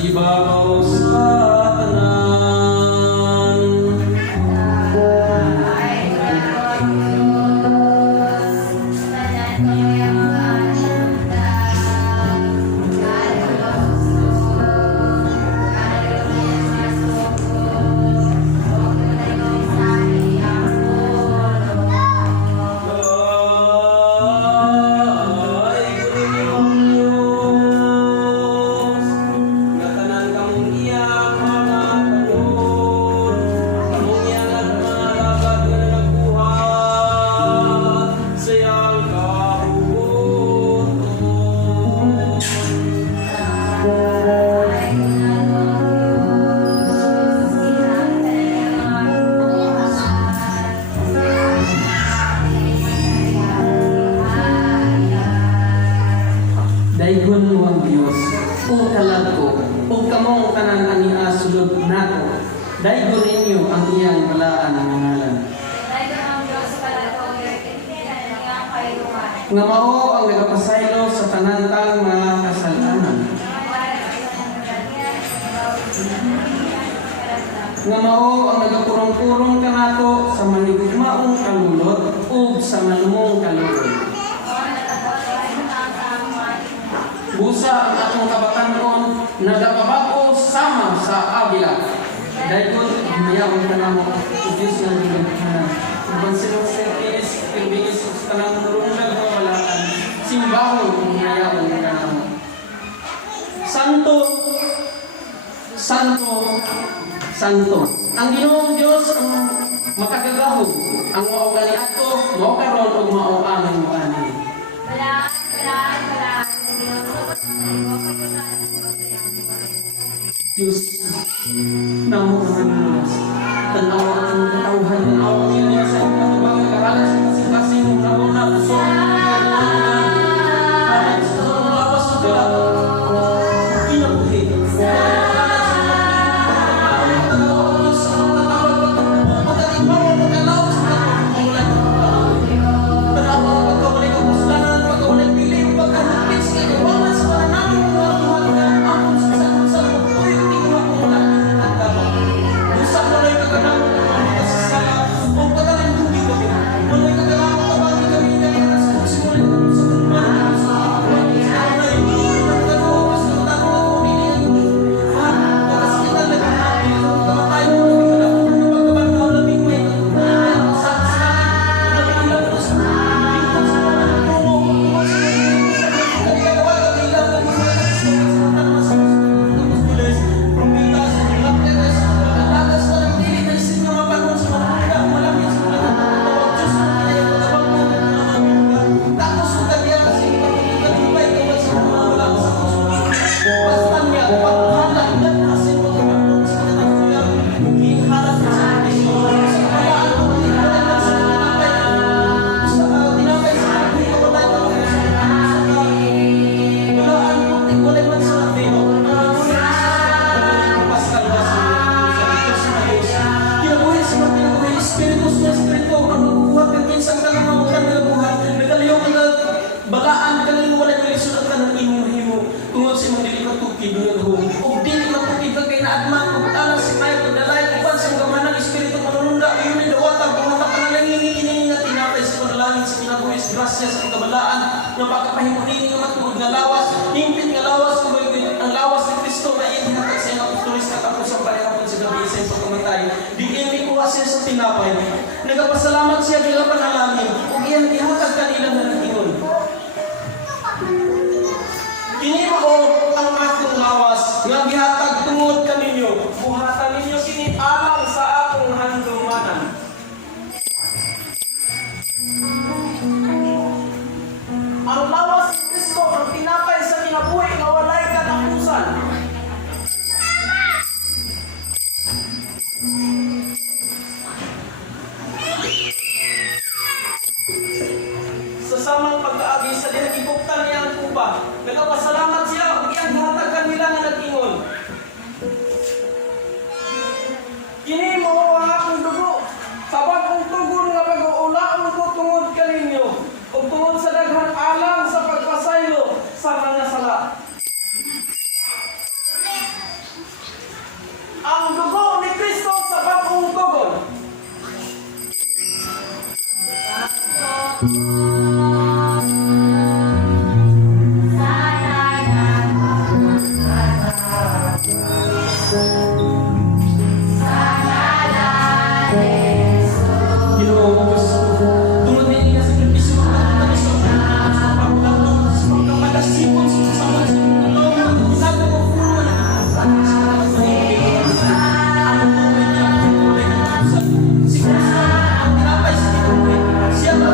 ibabaw sa tanan. tanan ani sulod nato. Daygon ninyo ang iyang balaan nga ngalan. Dahil ang Diyos palato, ang iyang kayuhan. Nga mao ang nagapasaylo sa tanantang mga kasalanan. Nga mao ang nagapurong-purong kanato sa manigugmaong kalulot ug sa manumong kalulot. Busa ang atong kabatanon nagapabago sama sa abila. Daygon mayawon ka namo ug Dios nga gigabhanan. Uban sila sa pirbigis sa tanang nurungdag nga balaan. Simbahon mayawon ka namo. Santo, Santo, Santo. Ang Ginoong Dios ang makagagahog, ang mao gani ato, mao karon ug mao ang moani. Balaan, balaan, balaan. Diyos, namo ka Diyos. Tanawa ang katawhan, tanawa ang inyo sa iyong matubang nag-aralan sa kasing-kasing namo na puso. Amen. Lawas mo ka. Kinabuhi. Gracias sa kabalaan na pagkapahimuli nga matuod nga lawas, himpit nga lawas, ang lawas ni Kristo na itinatag sa iyong apostolis katapos ang panahon sa gabi sa iyong pagkamatay. Diin may kuha siya sa tinapay. Nagapasalamat siya bilang panalangin ug iyang ihatag kanila na nagingon. Kini mao ang akong lawas nga gihatag tungod kaninyo. Buhatan ninyo kini alang sa akong handumganan. Ang lawas ni Kristo ang tinapay sa kinabuhi nga walay katapusan. Sa samang pag-aagi sa dinagibuktan niya ang kuba, nagpasalamat siya ug iyang gihatag kanila nga nag-ingon. Kini mao ang akong dugo, sa bagong tugon nga pag-uulaon ko tungod kaninyo, ug tungod sa daghang alam sa pagpasaylo sa mga sala. Ang dugo ni Kristo sa bagong tugon. Siapa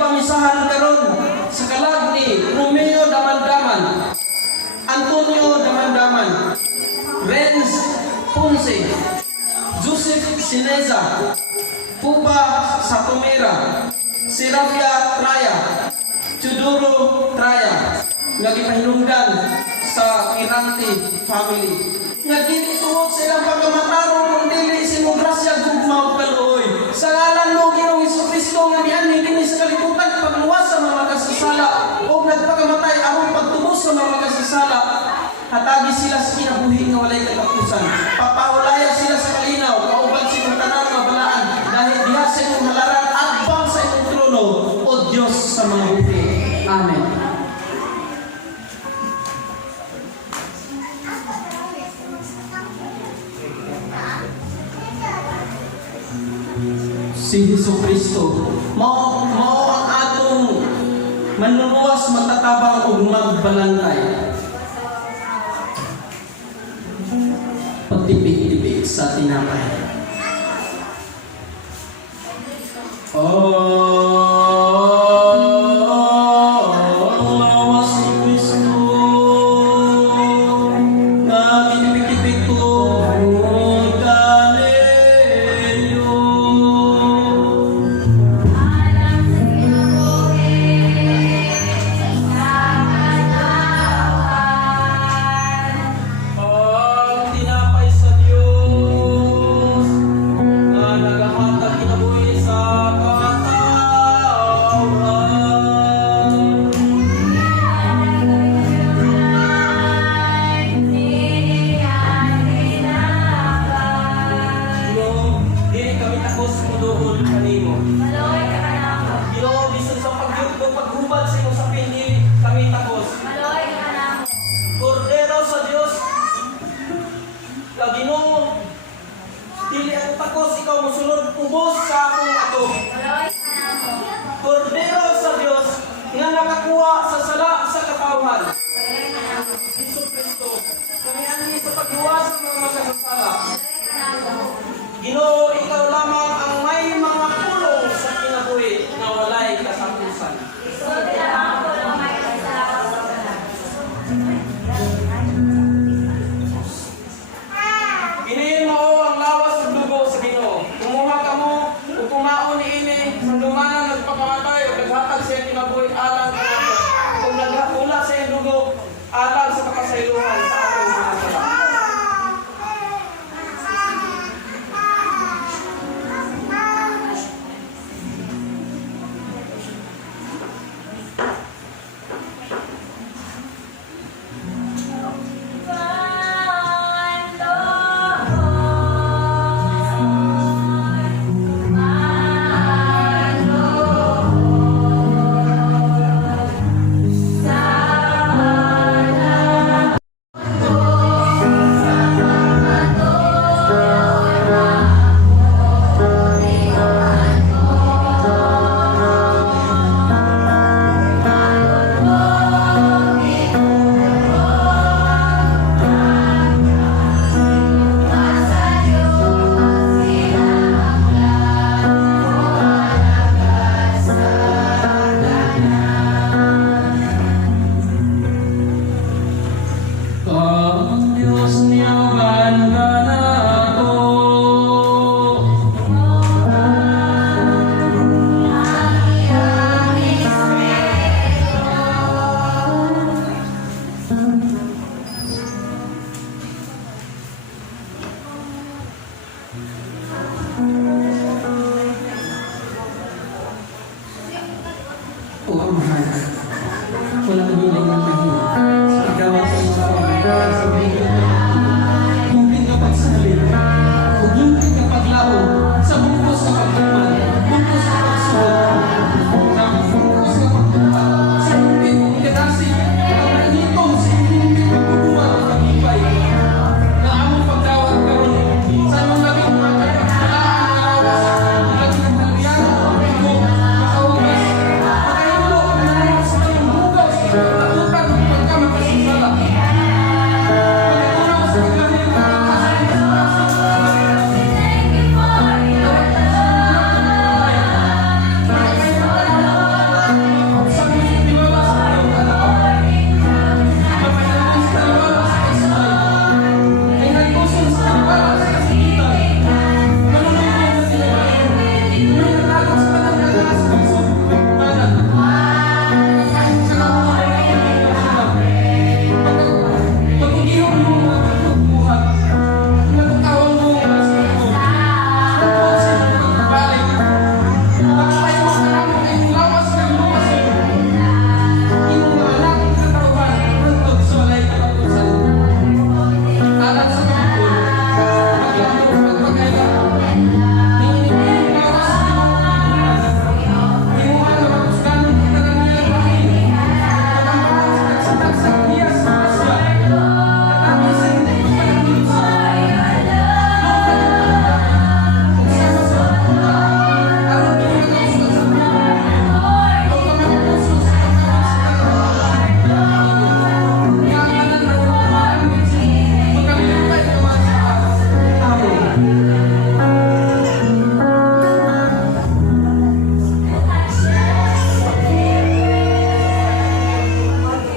gipamisahan karon sa kalag ni Romeo Damandaman, Antonio Damandaman, Renz Ponce, Joseph Sineza, Pupa Satomera, Serapia Traya, Chudoro Traya, nga gipahinungdan sa Kirante family. Nga dili tuod sa ilang pagkamatarong kung dili simong grasya gugmaw kaluoy. Sa ngalan mo Ginoong Hesukristo nga niani dinhi sa kalibutan pagluwas sa mga makasasala o nagpakamatay aron pagtubos sa mga makasasala. Hatagi sila sa kinabuhi nga walay katapusan. Papahulaya sila sa kalinaw, kauban sa imong tanan nga balaan dahil diha sa imong halaran agbang sa imong trono o Dios sa mga buhi. Amen. Si Hesukristo mao ang atong manluluwas, matatabang ug magbalantay. Pagtipik-tipik sa tinapay. Lawas ni Kristo nga kitipik-tipik ko kanelyo. Ang tinapay sa Diyos na nagahatag kinabuhi sa katauhan. Ginoo, dili kami takos muduol kanimo. Ginoo, bisan sa paghubad sa imong sapin, dili kami takos. Kordero sa Diyos, Ginoo, dili ako takos, ikaw mosulod ubos sa akong ato. Kordero sa Diyos nga nakakuha sa sala sa katawhan. Hesus Kristo, kami ani sa pagluwas sa mga makasasala. Ginoo, ikaw lamang ang may mga pulong sa kinabuhi na walay katapusan. Giniin mo ang lawas ug dugo sa Ginoo. Kumuha ka mo ug kumaon niini sa dumanan nagpakamatay ug naghatag sa kinabuhi alang kanato. Kung naghula sa iyong dugo alang sa kapasaylohan sa atong mga sala.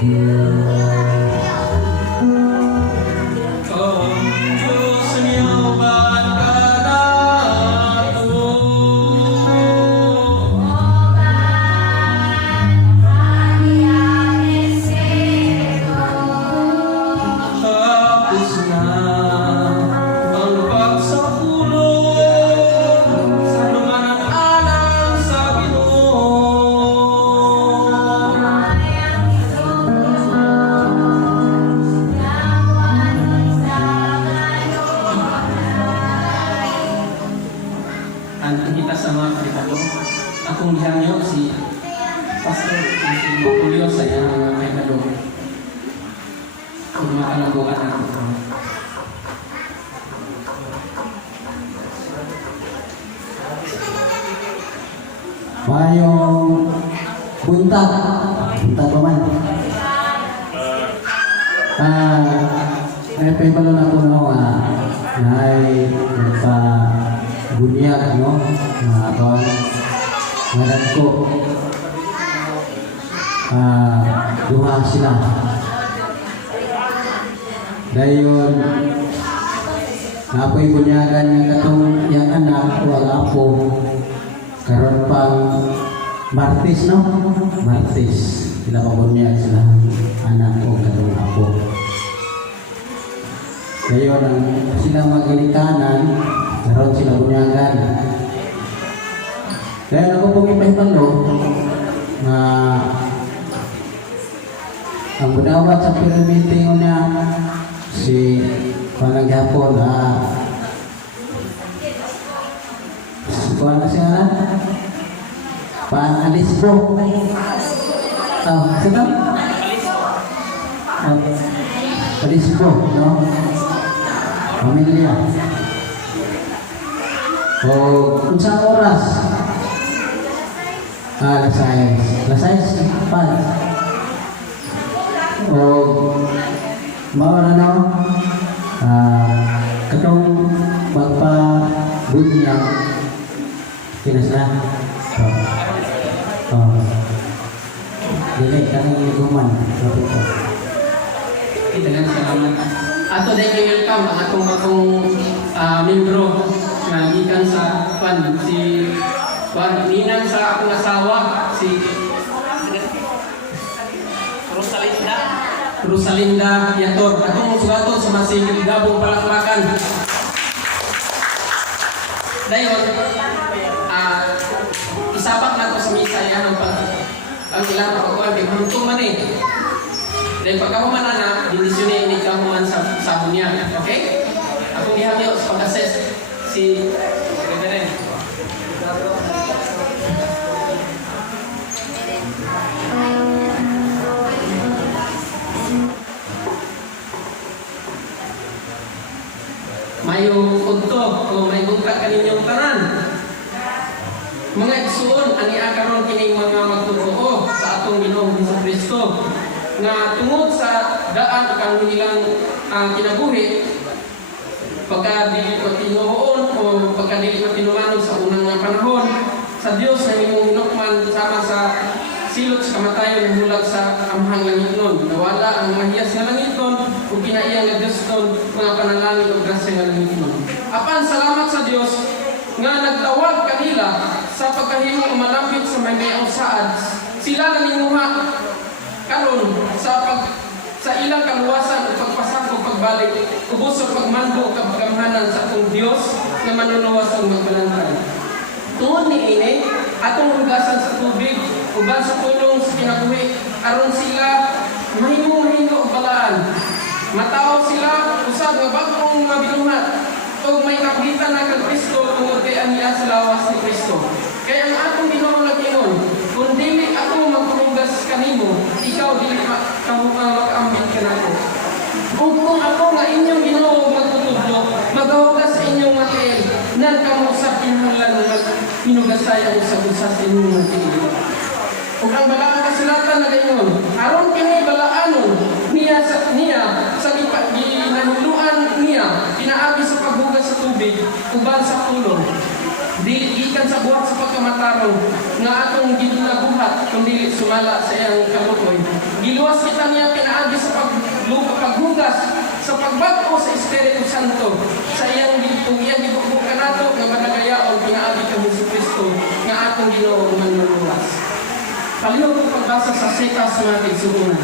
Diyos niyawan ka nato. Tapos na ang pagsakulong sa lumanang-alang sa Ginoo. Ang kita sa mga karikado, akong hangyo si Pastor si Julio sa iyang mga karikado. Kung makalaguan ako. Mayong buntag pa man. Ay paypalo na ko no ay pa bunyag no abang ngaran ko duha sila dayon napoy bunyagan nga katong yang anak wala po karon pang Martes no? Martes. Sila pabunyag sila anak ko katong apo. Kayo nang sila maginikanan, karon sila bunyagan. Kaya ako pong ipahipalo na ang budawat sa pyramid niya si Panaghapon kuha na siya na Alisbo. Sino? Alisbo, no? Pamilya. O, kung saan oras? Lasayas, pan. O, mawala na, katong magpa-bunyag, kinas na. Dili kanang liguman. Daghang salamat. Ato dahil welcome ang atong membro nga gikan sa si ninang sa akong asawa si Rosalinda Yator. Atong sugaton sa masing gabong palakpakan. Dayon isapak na to sa misa yan ang ilang pagkakuan kay huntong man eh. Dahil pagkahuman na dindisyonin ini kahuman sa sabon niya. Okay? Akong gihamyo sa pag-assess si Reverend. Mayong udto o may bugtag kaninyong tanan. Mga igsoon, ani akaron kining mga magtutoo sa atong Ginoong Hesukristo nga tungod sa daan kang ilang kinabuhi pagka dili pa tinuon o pagka dili pa tinumanon sa unang nga panahon sa Dios na imong hinukman sama sa silot sa kamatayon ng hulag sa amhang langit nun. Nawala ang mahiyas nga langit nun o kinaiyang nga Diyos nun mga panalangin o grasya nga langit nun. Apan salamat sa Diyos nga nagtawag kanila sa pagkahimo malapit sa may saad. Sila naninguha karon sa ilang kaluwasan o pagpasako pagbalik ubos sa pagmando kapagamhanan sa atong Dios na manunuwas ang magbalangkay. Tungod ni ini atong hugasan sa tubig uban sa tulong sa kinabuhi aron sila mahimo og balaan. Mataw sila usab nga bag-ong mabinuhat o may kapitan na kang Kristo tungod kay aniya sa lawas ni Kristo. Kaya ang atong Ginoo nag-ingon, kung dili ako maghugas kanimo, ikaw dili makaambit ka nako. Kung ako nga inyong Ginoo magtutudlo, maghugas sa inyong material, nan kamo sa kinahanglan hinugasay ang usab-usab sa inyong material. Ug ang balaang kasulatan na gayon, aron kini balaanon niya sa ginahuluan niya pinaabi sa paghugas sa tubig uban sa tulong. Dili gikan sa buhat sa pagkamatarong nga atong ginabuhat kun dili sumala sa iyang kalukoy. Giluwas luwas kita niya pinaagi sa paghugas, sa pagbato sa Espiritu Santo, sa iyang gibukbuk ka nato nga managayaon pinaagi kang Jesucristo nga atong Ginoo manluluwas. Palihog ko pagbasa sa sekas nga igsugunan.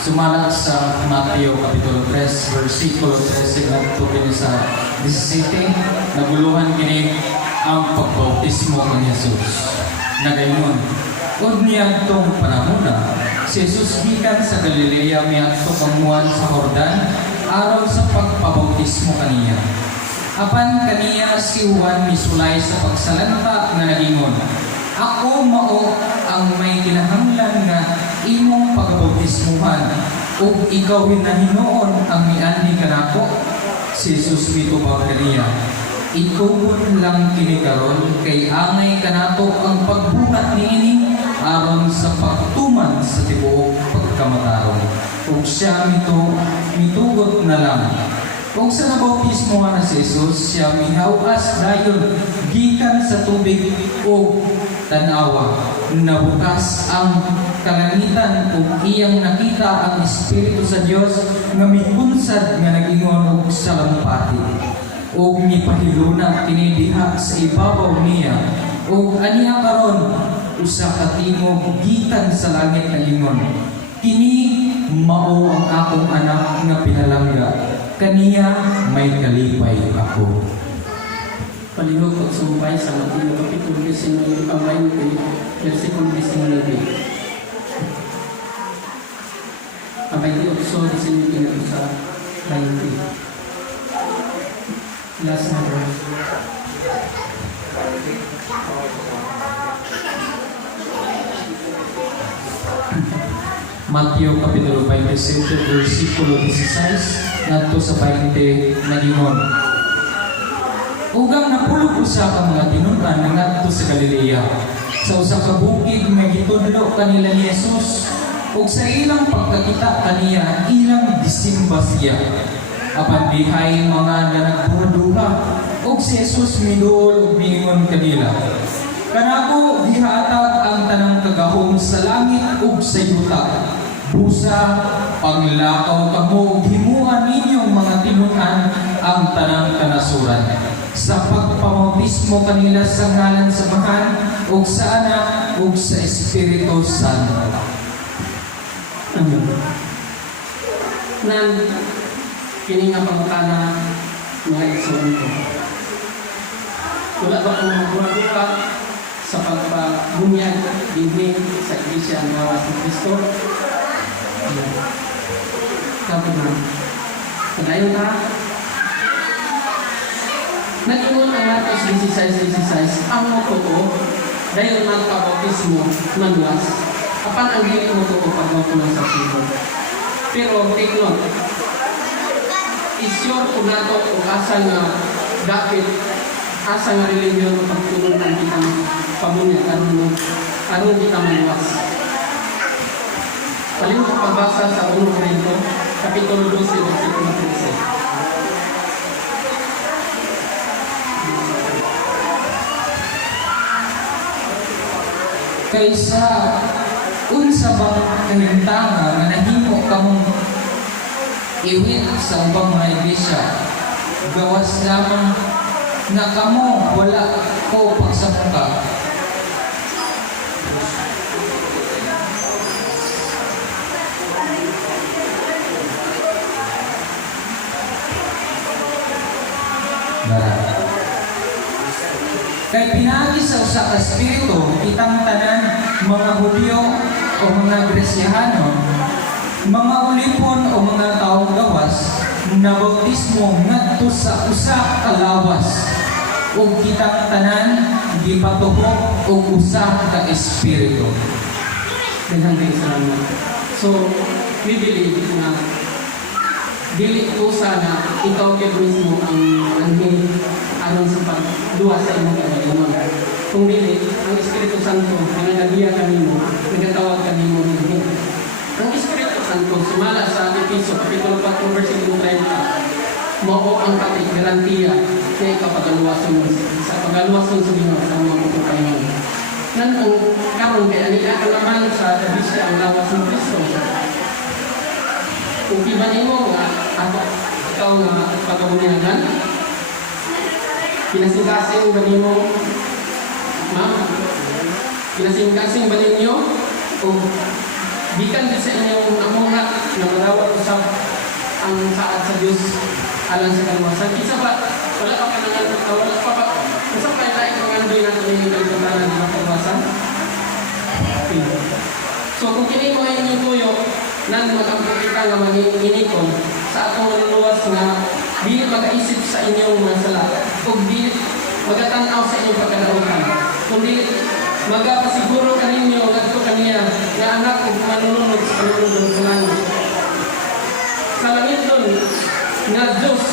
Sumala sa Mateo Kapitulo 3, versikulo 13 at kini sa 17, naguluhan kini ang pagbautismo ng Jesus. Nagayon, od niya itong panahon na, si Jesus gikan sa Galilea miadto kamuan sa Jordan, araw sa pagpabautismo kaniya. Apan kaniya si Juan misulay sa pagsalanta nga nagingon, ako mao ang may kinahanglan nga imong pagabautismuhan ug ikaw hinahinoon ang miandi kanako. Si Jesus mitubag kaniya, ikaw lang kini karon kay angay kanato ang pagbuhat niini aron sa pagtuman sa tibuok pagkamataron. Ug siya mitugot na lang. Kung sa nabautismo nga na si Jesus, siya mihawas dayon gikan sa tubig o tanawa. Nabukas ang kalangitan ug iyang nakita ang Espiritu sa Dios nga mikunsad nga nagingon og sa lampati. Ug mipahiluna kini diha sa ibabaw niya. Ug aniya karon usa ka tingog gikan sa langit nagingon, kini mao ang akong anak nga pinalangga. Kaniya may kalipay ako. Palihog at sumbay sa Mateo Kapitulo 19, ang 20, versikulo 19. Ang 28, 19 na sa 20. Last na verse. Mateo Kapitulo 27, versikulo 16, ngadto sa 20, nagingon, ugang napulog usa ka mga tinunan nga ngadto sa Galilea, sa usa ka bukid nga gitudlo kanila ni Jesus, ug sa ilang pagkakita kaniya ilang gisimba siya. Apan bihay mga nanagburduha, ug si Jesus miduol ug miingon kanila, kanako gihatag ang tanang kagahom sa langit ug sa yuta. Busa, panglakaw kamo ug himuan ninyong mga tinunan ang tanang kanasuran. Sa pagpamautismo kanila sa ngalan sa Bahan ug sa Anak ug sa Espiritu Santo. Amen. Nan kini nga pangutana nga igsoon ko. Wala ba kung magbuka sa pagpabunyag dinhi sa Iglesia ng Lawas ni Kristo? Kapag na. Padayon na. Nag-ingon ang Marcos 16:16, ang motuo, dahil magpabautismo, manulas. Apan ang dili motuo pagmapulang sa sino. Pero, take note, isyor ko na ito kung asa nga dapit, asa nga religion o pagtulong ng kitang pamunya, karon kita manulas. Paling ko pagbasa sa 1 Corinto, Kapitulo 12, versikulo 13. Kaysa unsa bang kahintanga nga nahimo kamong iwit sa ubang mga iglesia, gawas lamang nga kamo wala ko pagsamuka. Kay pinagi sa usa ka espiritu, itang tanan mga Hudyo o mga Gresiyano, mga ulipon o mga taong gawas, na bautismo ngadto sa usa ka lawas, ug kitang tanan gipatuhok og usa ka espiritu. Daghang salamat. So, we believe na dili ko sana ikaw kay mismo ang anhin aron sa pagluwas sa imong kagalingon. Kung dili, ang Espiritu Santo ang nagagiya kanimo, nagatawag kanimo dinhi. Ang Espiritu Santo sumala sa Efeso Kapitulo 4 versikulo 30. mao ang garantiya na ikaw pagaluwason sa pagaluwason sa Ginoo sa mga pagpapahingan. Nan ang karon kay ani ka naman sa bisya ang lawas ng Kristo. Kung iba nimo nga ako ikaw nga pagabunyanan, kinasing-kasing ba nimo, ma'am? Kinasing-kasing ba ninyo? O bikan din sa inyong amungat na madawat usap ang saad sa Diyos alang sa kaluwasan. Isa ba? Wala pa kanangan, wala pa ba? Isa pa yung laing mangandoy natin yung kaluwasan ng mga kaluwasan? Okay. So kung kini mo ay inyong tuyo, nan mag-ampun kita nga mag-inikon sa atong manuluwas nga dili mag-aisip sa inyong mga sala o dili magatanaw sa inyong pagkadautan, kundi magapasiguro kaninyo ngadto kaniya nga anak ug manununod sa panunod sa langit. Sa langit doon nga Diyos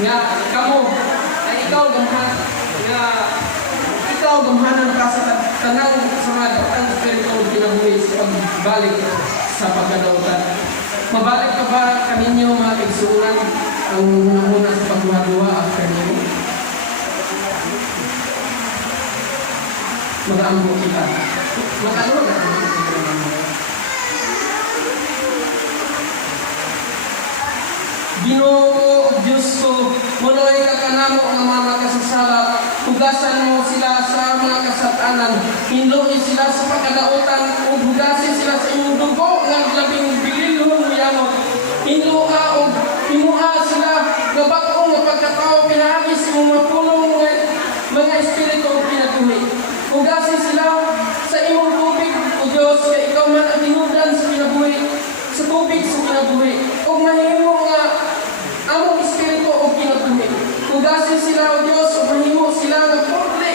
nga kamo ay ikaw gamhanan ka sa tanang sa mga batang espiritu kinabuhi sa pagbalik sa pagkadautan. Mabalik ka ba kaninyo mga kaigsunan ang muna sa pagduwa-duwa after nyo? Mag-aambo kita. Mag-ano na? Ginoo Diyos ko, muloy ka kanamo ang mga kasasala, hugasan mo sila sa mga kasatanan, hinloy sila sa pagkadautan, o hugasin sila sa iyong dugo, ng labing bililhon mo yamot. Hinloa o himuha sila, gabakong nga pagkatao, pinahagis sa mga pulong mga espiritu o pinatuloy. Hugasin sila sa imong tubig, o Diyos, kaya ikaw man ang hinudan sa pinabuhi, sa tubig sa pinabuhi, o mahimo nga among espiritu o pinabuhi. Hugasin sila, o Diyos, o mahimo sila nga purli,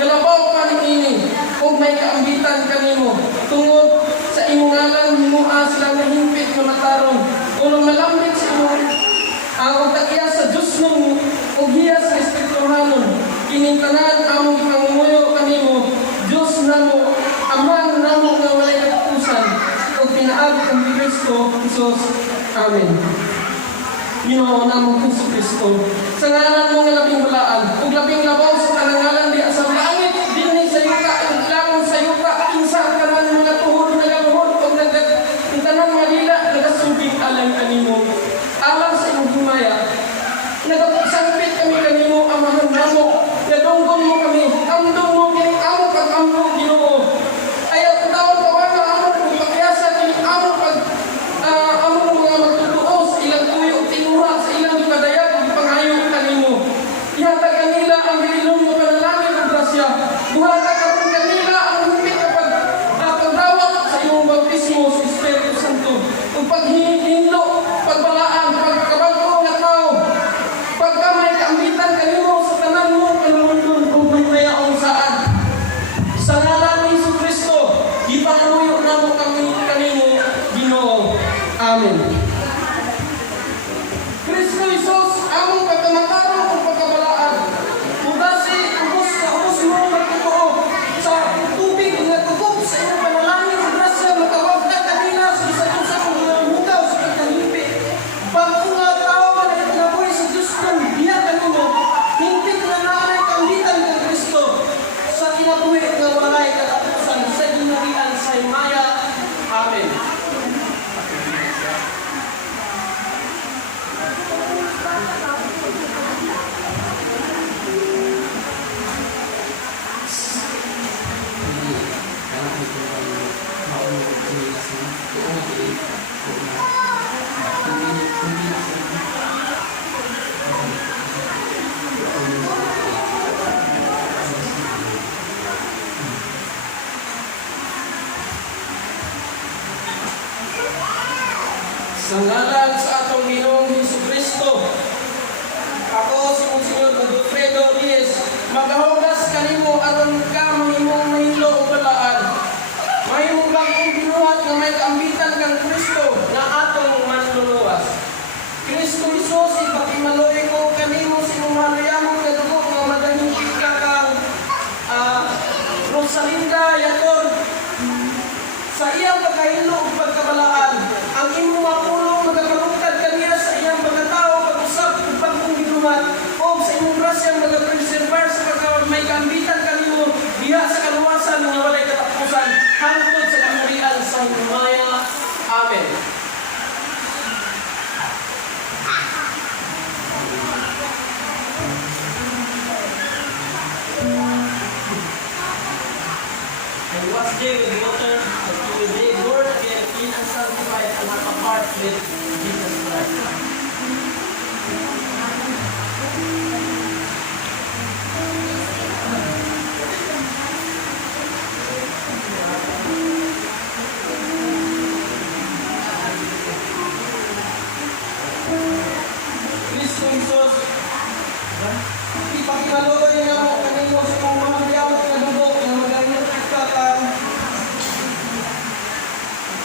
galabaw pa ini, o may kaambitan kanimo, tungod sa imong ngalan, himuha sila nga himpit nga matarong, o malambit sa imong ang utakiya sa Diyos nung o hiya sa espirituhanon, kinintanan among ipangunguyo kanimo, Diyos namo, Aman namo nga walay katapusan, o pinaagi kang Kristo Jesus. Amen. Ginoo namong Kristo Kristo, sa ngalan mo nga labing balaan, ug labing labaw sa kanangalan di sa langit, dinhi sa yuta, ug lamang sa yuta, kinsa ang tanan mga tuhod nga galuhod, ug nagtanan nga dila, nagasubing alang kanimo. Alang sa imong himaya, nagapagsangpit kami kanimo, amahan namo, nadunggon mo kami, amdong mo kini amo pag-amdong Ginoo. Ayaw tawag kawana amo kung pakyasa kini amo pag amo mga magtutuo sa ilang tuyo, tinuha sa ilang ipadayag ug pangayo kanimo. Ihatag kanila ang bililong mo panalangin ug grasya. Buhatag karon kanila ang himit kapag pagdawat sa imong bautismo sa Espiritu Santo. Ug paghinlo, pagbalaan, pagkabag-o nga tao, pagkamay kaambitan kanimo sa tanan mo kanumundon ug may mayaong saan. Sa ngalan ni Jesucristo, ipangaluyo namo kami kanimo, Ginoo. Amen. Kristo Jesus, among pagkamatarong ug pagkabalaan. Ubasi, ubos ka, ubos mo ang totoo sa tubig nga tugog sa iyong panalangin ug grasya, matawag ka kanila sa isa-isa kong mga hugaw sa pagkahimpi. Pag-unga tao nga nagkinabuhi sa Diyos ng biya kanimo, hingpit nga naanay kambitan ng Kristo sa kinabuhi nga walay katapusan sa ginarian sa himaya. Amen. Sa ngalan sa atong Ginoong Jesucristo, ako si Monsignor Godofredo Reyes, magahugas kanimo aron ka mahimong mahilo o balaan. Mahimong bagong binuhat nga may kaambitan kang Kristo na atong manluluwas. Kristo Jesus, ipakimaloy ko kanimo sa imong haluyamong kadugo nga madahingkit ka kang Rosalinda Yator. Sa iyang pagkahilo ug pagkabalaan, ang imong mapulong magakalungkad kaniya sa iyang pagkatao, pag-usap ug kaambitan kanimo diha sa kaluwasan nga walay katapusan hangtod sa kamurian sa himaya. Amen. And wash thee with water, that you will be born again, clean and sanctified, and have a part with Jesus Christ. Kristo Jesus, ipakinaluoy nga mo kanimo sa kong mamagayawat na dugo na magayon ikatan.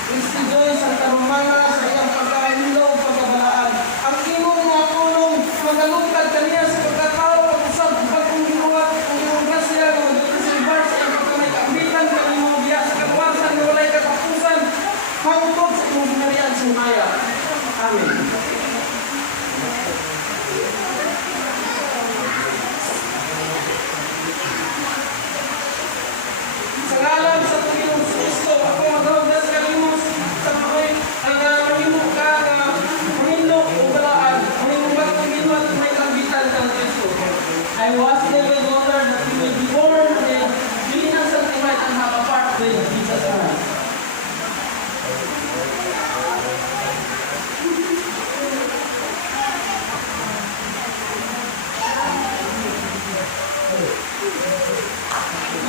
Kristo Joy, Santa Romana, sa iyang pagkakahilaw pagkabalaan. Ang imong mga pulong magalungkad kaniya sa pagkatao pag-usab pagkong ginuwat ang iyong grasya na mag-reservar sa iyong pagkamay kaambitan kanimo diya sa kaluwasan na walay katapusan hangtod sa imong ginarian sa himaya. Amen. Sa ngalan sa Panginoong Kristo, ako magawagdas kalimos sa mga mahimo ka na mahino o balaan, mahimo ba't Panginoon at may kaambitan ng Kristo. I was there with water that you will be born again, clean and sanctified and have a part with Jesus Christ.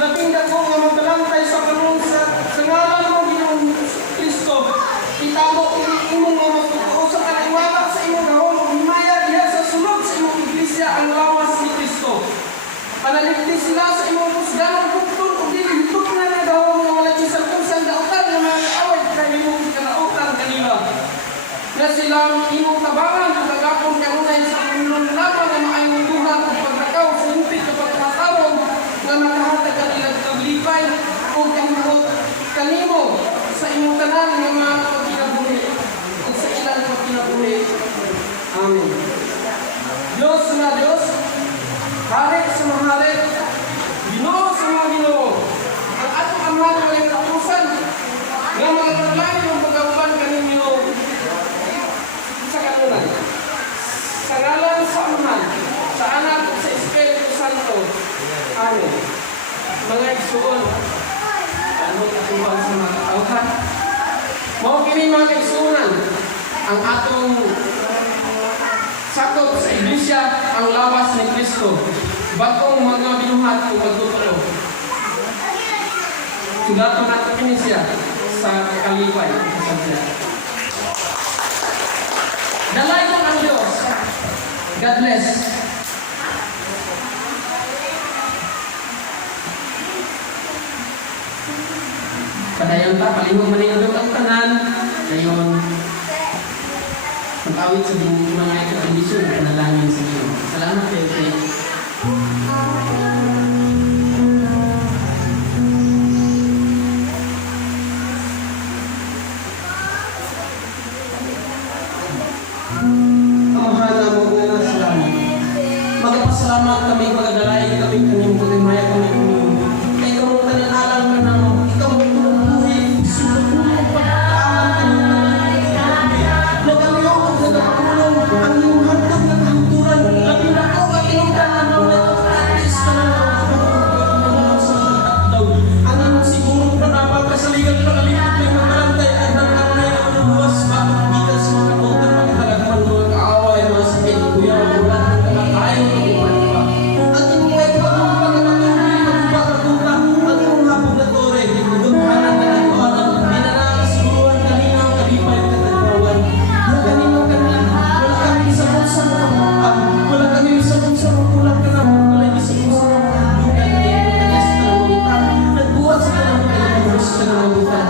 Labing dako nga magkalantay sa kanong sa ngalan mo Ginoong Kristo. Itabo imong nga magtutuo sa kaliwala sa imong gahom ug himaya diha sa sulod sa imong iglesia ang lawas ni Kristo. Panaligtis sila sa imong pusganong bugtong ug dili hitot na nga gahom nga wala isang kusang dautan nga mga kaaway kay imong ikanautan kanila. Na silang imong tabangan ug agapon kanunay sa Panginoon lamang nga maayong duha ug paglakaw sa hupit kapag matawag nga makahatag kanila kaglipay o kahimuot kanimo sa imong tanan nga mga pagkinabuhi o sa ilang pagkinabuhi. Amen. Diyos na Diyos, hari sa mga hari, Ginoo sa mga Ginoo, ang atong Ama na walang katapusan nga mga paglain ng pag-auban kaninyo sa kanunay. Sa ngalan sa Amahan, sa Anak at sa Espiritu Santo. Amen. Mga igsuon, ano katuban sa mga katauhan? Mao kini mga igsuonan ang atong sakop sa iglesia ang lawas ni Kristo. Bagong mga binuhat o magtuturo. Sudaton nato kini siya sa kalipay sa siya. Dalay ko ang Diyos. God bless. Padayon ta, palihog maningdog ang tanan. Dayon, mag-awit sa mga ikakondisyon na panalangin sa iyo. Salamat kayo kayo. Amahala mo nga na salamat. Magpasalamat kami, magdalain kami kanyang pagimaya kami kami. Kaya kamo tanan alam ka na mo. Ikaw mo buhay, susunod mo pagkaalam kami. Nagaliw at nagapulong ang iyong hantog ng hanturan. Labi na ko at iyong tanan mo na atis ka na ang iyong siguro na napapasaligan na kalipot may mamarantay at nagkakay ang luwas bakit bigas mga kautan magkalagman mga kaaway mga sakit kuya magulat ng kamatayo ng upan pa. Ang iyong may kapatong pagkakatuloy magpapatuta ang iyong hapong na tore gumhanan na nagparan pinanakasiguruan kanina ang kalipay at katagpawan na kanino kanina wala kami isabot sa mga mga wala kami isabot sa mga kulang ka na wala isabot sa mga kandugan kanya sa kalamutan nagbuhat sa kalamutan sa kalamutan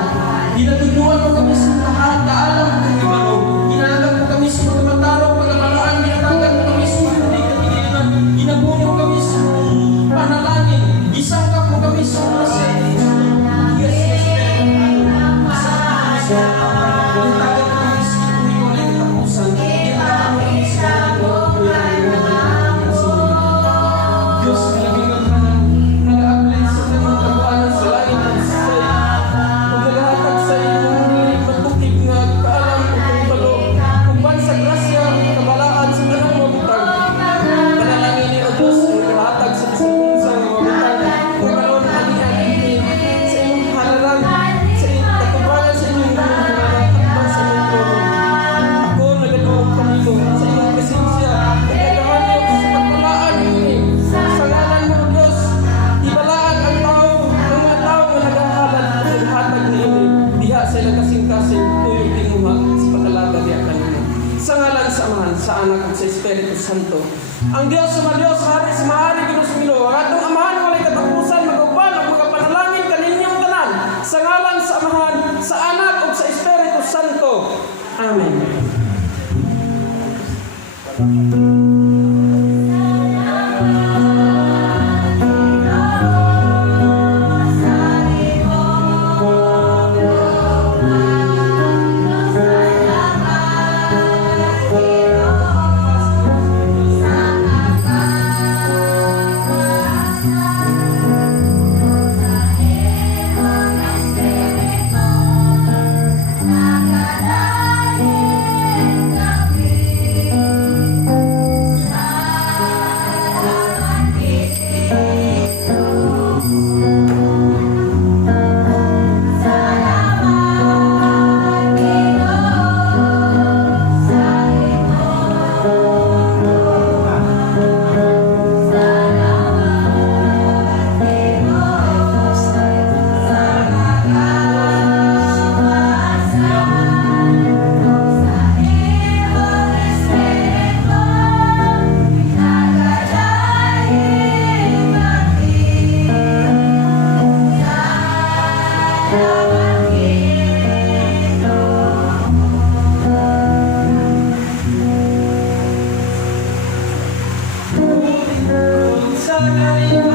dinatuluan mo kami sa lahat kaalam ng ibano ginagap mo kami sa mga matarong pagkamalaan ginatanggan mo kami sa mga hindi katigilinan Ang Dios sa Dios hari sa mahari Ginoo Sumilo. Ang atong amahan walay katapusan magauban ug magapanalangin kaninyong tanan sa ngalan sa Amahan, sa Anak ug sa Espiritu Santo. Amen. Sa